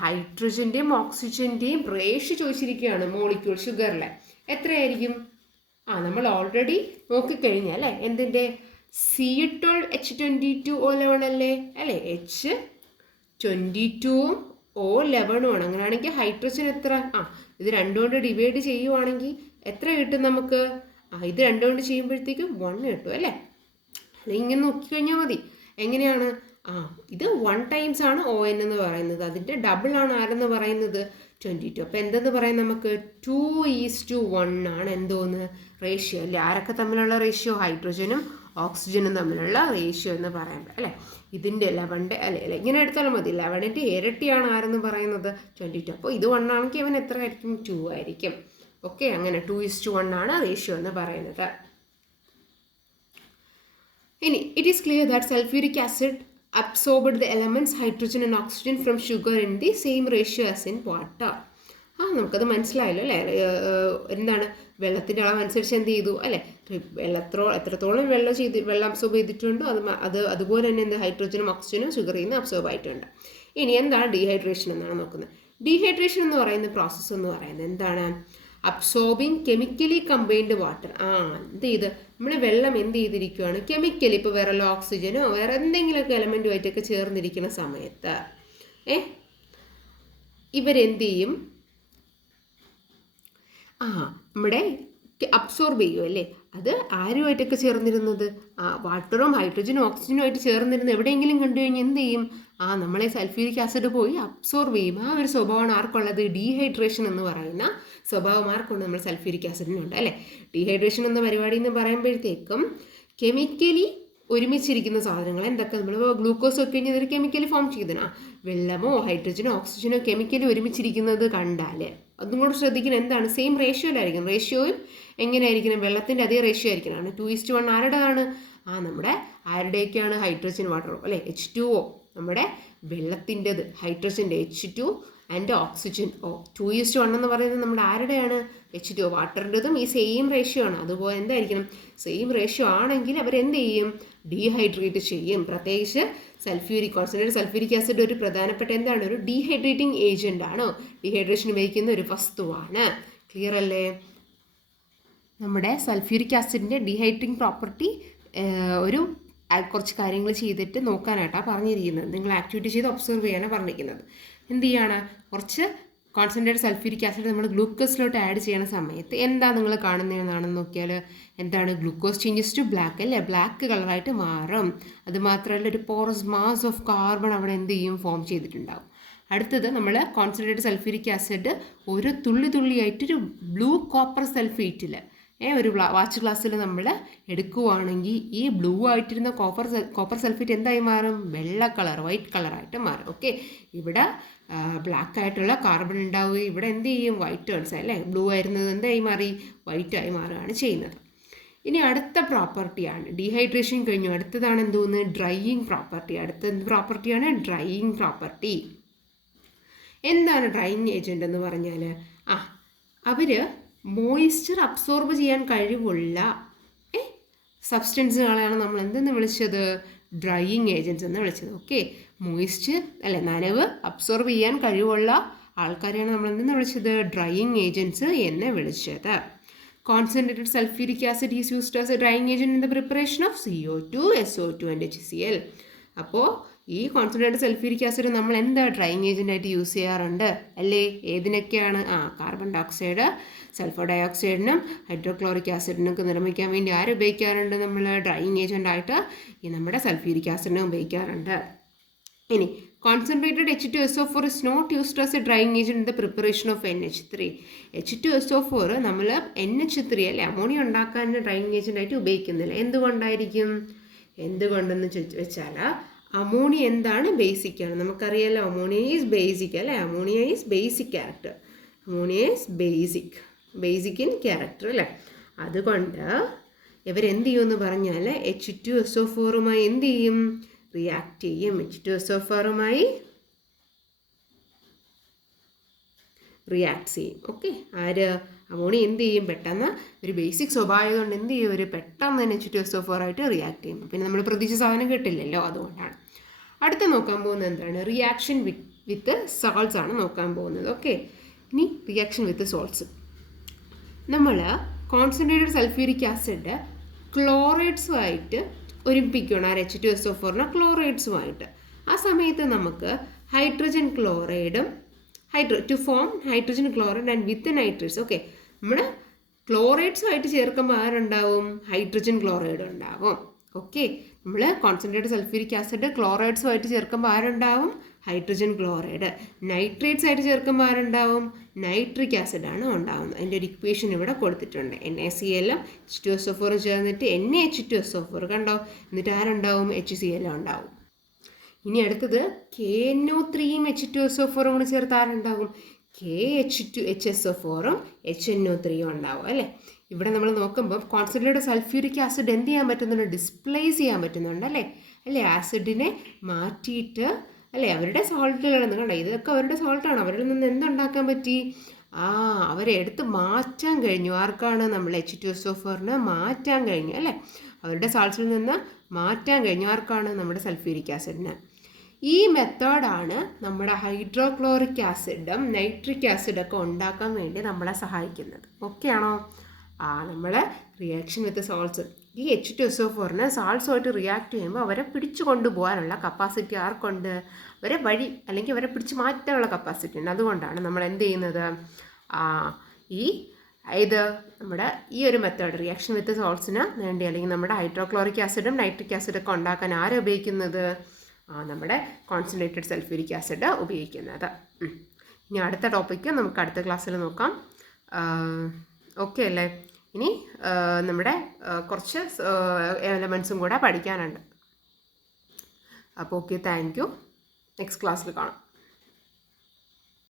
ഹൈഡ്രജൻ്റെയും ഓക്സിജൻ്റെയും റേഷ്യോ ചോദിച്ചിരിക്കുകയാണ്. മോളിക്യൂൾ ഷുഗറിലെ എത്രയായിരിക്കും? നമ്മൾ ഓൾറെഡി നോക്കിക്കഴിഞ്ഞാൽ അല്ലേ, എന്തിൻ്റെ C12H22O11 അല്ലേ, H22ഉം O11 ആണ്. അങ്ങനെയാണെങ്കിൽ ഹൈഡ്രജൻ എത്ര? ഇത് രണ്ടുകൊണ്ട് ഡിവൈഡ് ചെയ്യുവാണെങ്കിൽ എത്ര കിട്ടും നമുക്ക്? ഇത് രണ്ടുകൊണ്ട് ചെയ്യുമ്പോഴത്തേക്കും 1 കിട്ടും അല്ലേ. ഇങ്ങനെ നോക്കിക്കഴിഞ്ഞാൽ മതി. എങ്ങനെയാണ്? ഇത് 1 ടൈംസ് ആണ് ON എന്ന് പറയുന്നത്, അതിൻ്റെ ഡബിൾ ആണ് ആരെന്ന് പറയുന്നത് 22. അപ്പോൾ എന്തെന്ന് പറയാം നമുക്ക്, 2:1 ആണ് എന്തോന്ന്, റേഷ്യോ അല്ലേ. ആരൊക്കെ തമ്മിലുള്ള റേഷ്യോ? ഹൈഡ്രജനും ഓക്സിജനും തമ്മിലുള്ള റേഷ്യോ എന്ന് പറയാം അല്ലേ. ഇതിൻ്റെ 11 അല്ലേ, ഇങ്ങനെ എടുത്താലും മതി. 11ൻ്റെ ഇരട്ടിയാണ് ആരെന്ന് പറയുന്നത് 22. അപ്പോൾ ഇത് 1 ആണെങ്കിൽ അവൻ എത്ര ആയിരിക്കും? 2 ആയിരിക്കും. ഓക്കെ, അങ്ങനെ 2:1 ആണ് റേഷ്യോ എന്ന് പറയുന്നത്. ഇനി it is clear that sulphuric acid absorbed the elements hydrogen and oxygen from sugar in the same ratio as in water. നമുക്കത് മനസ്സിലായല്ലോ അല്ലേ. എന്താണ്, വെള്ളത്തിൻ്റെ അളവനുസരിച്ച് എന്ത് ചെയ്തു അല്ലേ, എത്രത്തോളം വെള്ളം അബ്സോർബ് ചെയ്തിട്ടുണ്ടോ അതുപോലെ തന്നെ എന്ത് ഹൈഡ്രജനും ഓക്സിജനും ഷുഗറിൽ നിന്ന് അബ്സോർബ് ആയിട്ടുണ്ട്. ഇനി എന്താണ് ഡീഹൈഡ്രേഷൻ എന്നാണ് നോക്കുന്നത്. ഡീഹൈഡ്രേഷൻ എന്ന് പറയുന്ന പ്രോസസ്സ് എന്ന് പറയുന്നത് എന്താണ്, അബ്സോർബിങ് കെമിക്കലി കമ്പൈൻഡ് വാട്ടർ. എന്ത് ചെയ്ത് നമ്മൾ വെള്ളം എന്ത് ചെയ്തിരിക്കുകയാണ്, കെമിക്കലി, ഇപ്പോൾ വേറെ ഓക്സിജനോ വേറെ എന്തെങ്കിലുമൊക്കെ എലമെൻറ്റുമായിട്ടൊക്കെ ചേർന്നിരിക്കുന്ന സമയത്ത് ഇവരെന്ത് ചെയ്യും, നമ്മുടെ അബ്സോർബ് ചെയ്യും അല്ലേ. അത് ആരുമായിട്ടൊക്കെ ചേർന്നിരുന്നത്, വാട്ടറും ഹൈഡ്രജനും ഓക്സിജനും ആയിട്ട് ചേർന്നിരുന്ന് എവിടെയെങ്കിലും കണ്ടു കഴിഞ്ഞാൽ എന്ത് ചെയ്യും, നമ്മളെ സൾഫ്യൂരിക് ആസിഡ് പോയി അബ്സോർബ് ചെയ്യും. ആ ഒരു സ്വഭാവമാണ് ആർക്കുള്ളത്, ഡീഹൈഡ്രേഷൻ എന്ന് പറയുന്ന സ്വഭാവം ആർക്കുണ്ട്, നമ്മൾ സൾഫ്യൂരിക് ആസിഡിനുണ്ട് അല്ലേ. ഡീഹൈഡ്രേഷൻ എന്ന പരിപാടി എന്ന് പറയുമ്പോഴത്തേക്കും കെമിക്കലി ഒരുമിച്ചിരിക്കുന്ന സാധനങ്ങൾ എന്തൊക്കെ നമ്മൾ ഗ്ലൂക്കോസ് ഒക്കെ കഴിഞ്ഞാൽ ഒരു കെമിക്കൽ ഫോം ചെയ്തതാണ്. വെള്ളമോ ഹൈഡ്രജനോ ഓക്സിജനോ കെമിക്കൽ ഒരുമിച്ചിരിക്കുന്നത് കണ്ടാൽ അതും കൂടെ ശ്രദ്ധിക്കണം. എന്താണ് സെയിം റേഷ്യോയിലായിരിക്കും. റേഷ്യോയും എങ്ങനെയായിരിക്കണം? വെള്ളത്തിൻ്റെ അതേ റേഷ്യോ ആയിരിക്കണം. 2:1 ആരുടെതാണ്? നമ്മുടെ ആരുടെയൊക്കെയാണ്? ഹൈഡ്രജൻ വാട്ടർ അല്ലേ, H2O. നമ്മുടെ വെള്ളത്തിൻ്റെത് ഹൈഡ്രജൻ്റെ H2 ആൻഡ് ഓക്സിജൻ 2:1 എന്ന് പറയുന്നത് നമ്മുടെ ആരുടെയാണ്? H2O. വാട്ടറിൻ്റെതും ഈ സെയിം റേഷ്യോ ആണ്. അതുപോലെ എന്തായിരിക്കണം? സെയിം റേഷ്യോ ആണെങ്കിൽ അവരെന്ത് ചെയ്യും? ഡീഹൈഡ്രേറ്റ് ചെയ്യും. പ്രത്യേകിച്ച് കോൺസെൻട്രേറ്റഡ് സൾഫ്യൂരിക് ആസിഡ് ഒരു പ്രധാനപ്പെട്ട എന്താണ്? ഒരു ഡീഹൈഡ്രേറ്റിംഗ് ഏജൻ്റ് ആണ്. ഡീഹൈഡ്രേഷൻ ഉപയോഗിക്കുന്ന ഒരു വസ്തുവാണ്. ക്ലിയർ അല്ലേ? നമ്മുടെ സൾഫ്യൂരിക് ആസിഡിൻ്റെ ഡീഹൈഡ്രേറ്റിംഗ് പ്രോപ്പർട്ടി കുറച്ച് കാര്യങ്ങൾ ചെയ്തിട്ട് നോക്കാനായിട്ടാണ് പറഞ്ഞിരിക്കുന്നത്. നിങ്ങൾ ആക്ടിവിറ്റി ചെയ്ത് ഒബ്സർവ് ചെയ്യാനാണ് പറഞ്ഞിരിക്കുന്നത്. എന്ത് ചെയ്യാണ്? കുറച്ച് കോൺസെൻട്രേറ്റഡ് സൾഫ്യൂരിക് ആസിഡ് നമ്മൾ ഗ്ലൂക്കോസിലോട്ട് ആഡ് ചെയ്യുന്ന സമയത്ത് എന്താ നിങ്ങൾ കാണുന്നതെന്നാണെന്ന് നോക്കിയാൽ എന്താണ്? ഗ്ലൂക്കോസ് ചേഞ്ചസ് ടു ബ്ലാക്ക് അല്ലേ, ബ്ലാക്ക് കളറായിട്ട് മാറും. അതുമാത്രമല്ല ഒരു പോറസ് മാസ് ഓഫ് കാർബൺ അവിടെ എന്ത് ചെയ്യും? ഫോം ചെയ്തിട്ടുണ്ടാവും. അടുത്തത് നമ്മൾ കോൺസെൻട്രേറ്റഡ് സൾഫ്യൂരിക് ആസിഡ് ഒരു തുള്ളിയായിട്ടൊരു ബ്ലൂ കോപ്പർ സൾഫേറ്റിൽ ഒരു വാച്ച് ഗ്ലാസ്സിൽ നമ്മൾ എടുക്കുവാണെങ്കിൽ ഈ ബ്ലൂ ആയിട്ടിരുന്ന കോപ്പർ സൾഫേറ്റ് എന്തായി മാറും? വെള്ള കളർ, വൈറ്റ് കളറായിട്ട് മാറും. ഓക്കെ, ഇവിടെ ബ്ലാക്ക് ആയിട്ടുള്ള കാർബൺ ഉണ്ടാവുകയും ഇവിടെ എന്ത് ചെയ്യും? വൈറ്റ് ടേൺസ് അല്ലേ, ബ്ലൂ ആയിരുന്നത് എന്തായി മാറി? വൈറ്റായി മാറുകയാണ് ചെയ്യുന്നത്. ഇനി അടുത്ത പ്രോപ്പർട്ടിയാണ് ഡീഹൈഡ്രേഷൻ കഴിഞ്ഞു. അടുത്തതാണ് എന്തോന്ന്? Drying property. അടുത്ത എന്ത് പ്രോപ്പർട്ടിയാണ്? Drying property. എന്താണ് ഡ്രൈയിങ് ഏജൻറ്റ് എന്ന് പറഞ്ഞാൽ? അവർ മോയിസ്ചർ അബ്സോർബ് ചെയ്യാൻ കഴിവുള്ള സബ്സ്റ്റൻസുകളാണ് നമ്മൾ എന്തെന്ന് വിളിച്ചത്? ഡ്രൈയിങ് ഏജൻറ്റ്സ് എന്ന് വിളിച്ചത്. ഓക്കെ, മോയിസ്ചർ അല്ലെ, നനവ് അബ്സോർബ് ചെയ്യാൻ കഴിവുള്ള ആൾക്കാരെയാണ് നമ്മൾ എന്തെന്ന് വിളിച്ചത്? ഡ്രൈയിങ് ഏജൻറ്റ്സ് എന്ന് വിളിച്ചത്. Concentrated sulphuric acid is used as A drying agent in the preparation of CO2, SO2 and HCl. അപ്പോൾ ഈ കോൺസെൻട്രേറ്റഡ് സൾഫ്യൂരിക് ആസിഡ് നമ്മൾ എന്താ ഡ്രൈയിങ് ഏജൻ്റായിട്ട് യൂസ് ചെയ്യാറുണ്ട് അല്ലേ? ഏതിനൊക്കെയാണ്? കാർബൺ ഡൈ ഓക്സൈഡ്, സൾഫർ ഡൈ ഓക്സൈഡിനും ഹൈഡ്രോക്ലോറിക് ആസിഡിനൊക്കെ നിർമ്മിക്കാൻ വേണ്ടി ആര് ഉപയോഗിക്കാറുണ്ട്? നമ്മൾ ഡ്രൈയിങ് ഏജൻ്റായിട്ട് ഈ നമ്മുടെ സൾഫ്യൂരിക് ആസിഡിനെ ഉപയോഗിക്കാറുണ്ട്. ഇനി concentrated H2SO4 is not used as a drying agent in the preparation of NH3. H2SO4 നമ്മൾ NH3 അല്ലേ, അമോണിയ ഉണ്ടാക്കാൻ ഡ്രൈയിങ് ഏജൻ്റായിട്ട് ഉപയോഗിക്കുന്നില്ല. എന്തുകൊണ്ടെന്ന് വെച്ചാൽ അമോണിയ എന്താണ്? ബേസിക്കാണ്. നമുക്കറിയാലോ അമോണിയ ഈസ് ബേസിക് അല്ലേ, ammonia is basic character. Ammonia is basic in character അല്ലേ. അതുകൊണ്ട് ഇവരെന്ത് ചെയ്യുമെന്ന് പറഞ്ഞാൽ H2SO4മായി എന്ത് ചെയ്യും? റിയാക്ട് ചെയ്യും. H2SO4മായി റിയാക്ട് ചെയ്യും. ഓക്കെ, അമോണിയ എന്ത് ചെയ്യും? പെട്ടെന്ന് ഒരു ബേസിക് സ്വഭാവം കൊണ്ട് എന്ത് ചെയ്യും? ഒരു പെട്ടെന്ന് തന്നെ H2SO4 ആയിട്ട് റിയാക്ട് ചെയ്യും. പിന്നെ നമ്മൾ പ്രതീക്ഷിച്ച സാധനം കിട്ടില്ലല്ലോ, അതുകൊണ്ടാണ്. അടുത്ത നോക്കാൻ പോകുന്നത് എന്താണ്? റിയാക്ഷൻ വിത്ത് സോൾട്ട്സ് ആണ് നോക്കാൻ പോകുന്നത്. ഓക്കെ, ഇനി റിയാക്ഷൻ വിത്ത് സോൾട്ട്സ്. നമ്മൾ കോൺസെൻട്രേറ്റഡ് സൾഫ്യൂരിക് ആസിഡ് ക്ലോറൈഡ്സുമായിട്ട് ഒരുമിപ്പിക്കുകയാണ്. H2SO4നെ ക്ലോറൈഡ്സുമായിട്ട്. ആ സമയത്ത് നമുക്ക് ഹൈഡ്രജൻ ക്ലോറൈഡും to form hydrogen chloride and with nitrates. Okay, നമ്മൾ ക്ലോറൈഡ്സുമായിട്ട് ചേർക്കുമ്പോൾ ആരുണ്ടാവും? ഹൈഡ്രജൻ ക്ലോറൈഡ് ഉണ്ടാവും. ഓക്കെ, നമ്മൾ കോൺസെൻട്രേറ്റഡ് സൾഫ്യൂരിക് ആസിഡ് ക്ലോറൈഡ്സുമായിട്ട് ചേർക്കുമ്പോൾ ആരുണ്ടാവും? Hydrogen chloride. നൈട്രേറ്റ്സ് ആയിട്ട് ചേർക്കുമ്പോൾ ആരുണ്ടാവും? നൈട്രിക് ആസിഡാണ് ഉണ്ടാവുന്നത്. അതിൻ്റെ ഒരു ഇക്വേഷൻ ഇവിടെ കൊടുത്തിട്ടുണ്ട്. NaCl H2SO4 ചേർന്നിട്ട് NaH2SO4 കണ്ടോ? എന്നിട്ട് ആരുണ്ടാവും? HCl ഉണ്ടാവും. ഇനി അടുത്തത് KNO3യും H2SO4 കൂടി ചേർത്ത് ആരുണ്ടാവും? KH2HSO4ഉം HNO3യും ഉണ്ടാവും അല്ലേ. ഇവിടെ നമ്മൾ നോക്കുമ്പോൾ കോൺസെൻട്രേറ്റഡ് സൾഫ്യൂരിക് ആസിഡ് എന്ത് ചെയ്യാൻ പറ്റുന്നുണ്ട്? ഡിസ്പ്ലേസ് ചെയ്യാൻ പറ്റുന്നുണ്ട് അല്ലേ. ആസിഡിനെ മാറ്റിയിട്ട് അല്ലേ, അവരുടെ സോൾട്ടുകളെന്ന് കണ്ടോ, ഇതൊക്കെ അവരുടെ സോൾട്ടാണ്. അവരിൽ നിന്ന് എന്തുണ്ടാക്കാൻ പറ്റി? അവരെ എടുത്ത് മാറ്റാൻ കഴിഞ്ഞു. ആർക്കാണ്? നമ്മൾ H2SO4നെ മാറ്റാൻ കഴിഞ്ഞു അല്ലേ. അവരുടെ സാൾട്ട്സിൽ നിന്ന് മാറ്റാൻ കഴിഞ്ഞു. ആർക്കാണ്? നമ്മുടെ സൾഫ്യൂരിക് ആസിഡിന്. ഈ മെത്തേഡാണ് നമ്മുടെ ഹൈഡ്രോക്ലോറിക് ആസിഡും നൈട്രിക് ആസിഡൊക്കെ ഉണ്ടാക്കാൻ വേണ്ടി നമ്മളെ സഹായിക്കുന്നത്. ഓക്കെ ആണോ? നമ്മൾ റിയാക്ഷൻ വിത്ത് സോൾട്ട്സ്, ഈ H2SO4നെ സാൾട്ട്സുമായിട്ട് റിയാക്ട് ചെയ്യുമ്പോൾ അവരെ പിടിച്ചു കൊണ്ടുപോകാനുള്ള കപ്പാസിറ്റി ആർക്കുണ്ട്? അവരെ വഴി അല്ലെങ്കിൽ അവരെ പിടിച്ച് മാറ്റാനുള്ള കപ്പാസിറ്റി ഉണ്ട്. അതുകൊണ്ടാണ് നമ്മൾ എന്ത് ചെയ്യുന്നത്? നമ്മുടെ ഈ ഒരു മെത്തേഡ് റിയാക്ഷൻ വിത്ത് സോൾട്ട്സിന് വേണ്ടി അല്ലെങ്കിൽ നമ്മുടെ ഹൈഡ്രോക്ലോറിക് ആസിഡും നൈട്രിക് ആസിഡൊക്കെ ഉണ്ടാക്കാൻ ആരും ഉപയോഗിക്കുന്നത്? നമ്മുടെ കോൺസെൻട്രേറ്റഡ് സൾഫ്യൂരിക് ആസിഡ് ഉപയോഗിക്കുന്നത്. ഇനി അടുത്ത ടോപ്പിക്ക് നമുക്ക് അടുത്ത ക്ലാസ്സിൽ നോക്കാം. ഓക്കെ അല്ലേ? ഇനി നമ്മുടെ കുറച്ച് എലമെൻസും കൂടെ പഠിക്കാനുണ്ട്. അപ്പോൾ ഓക്കെ, താങ്ക് യു. നെക്സ്റ്റ് ക്ലാസ്സിൽ കാണാം.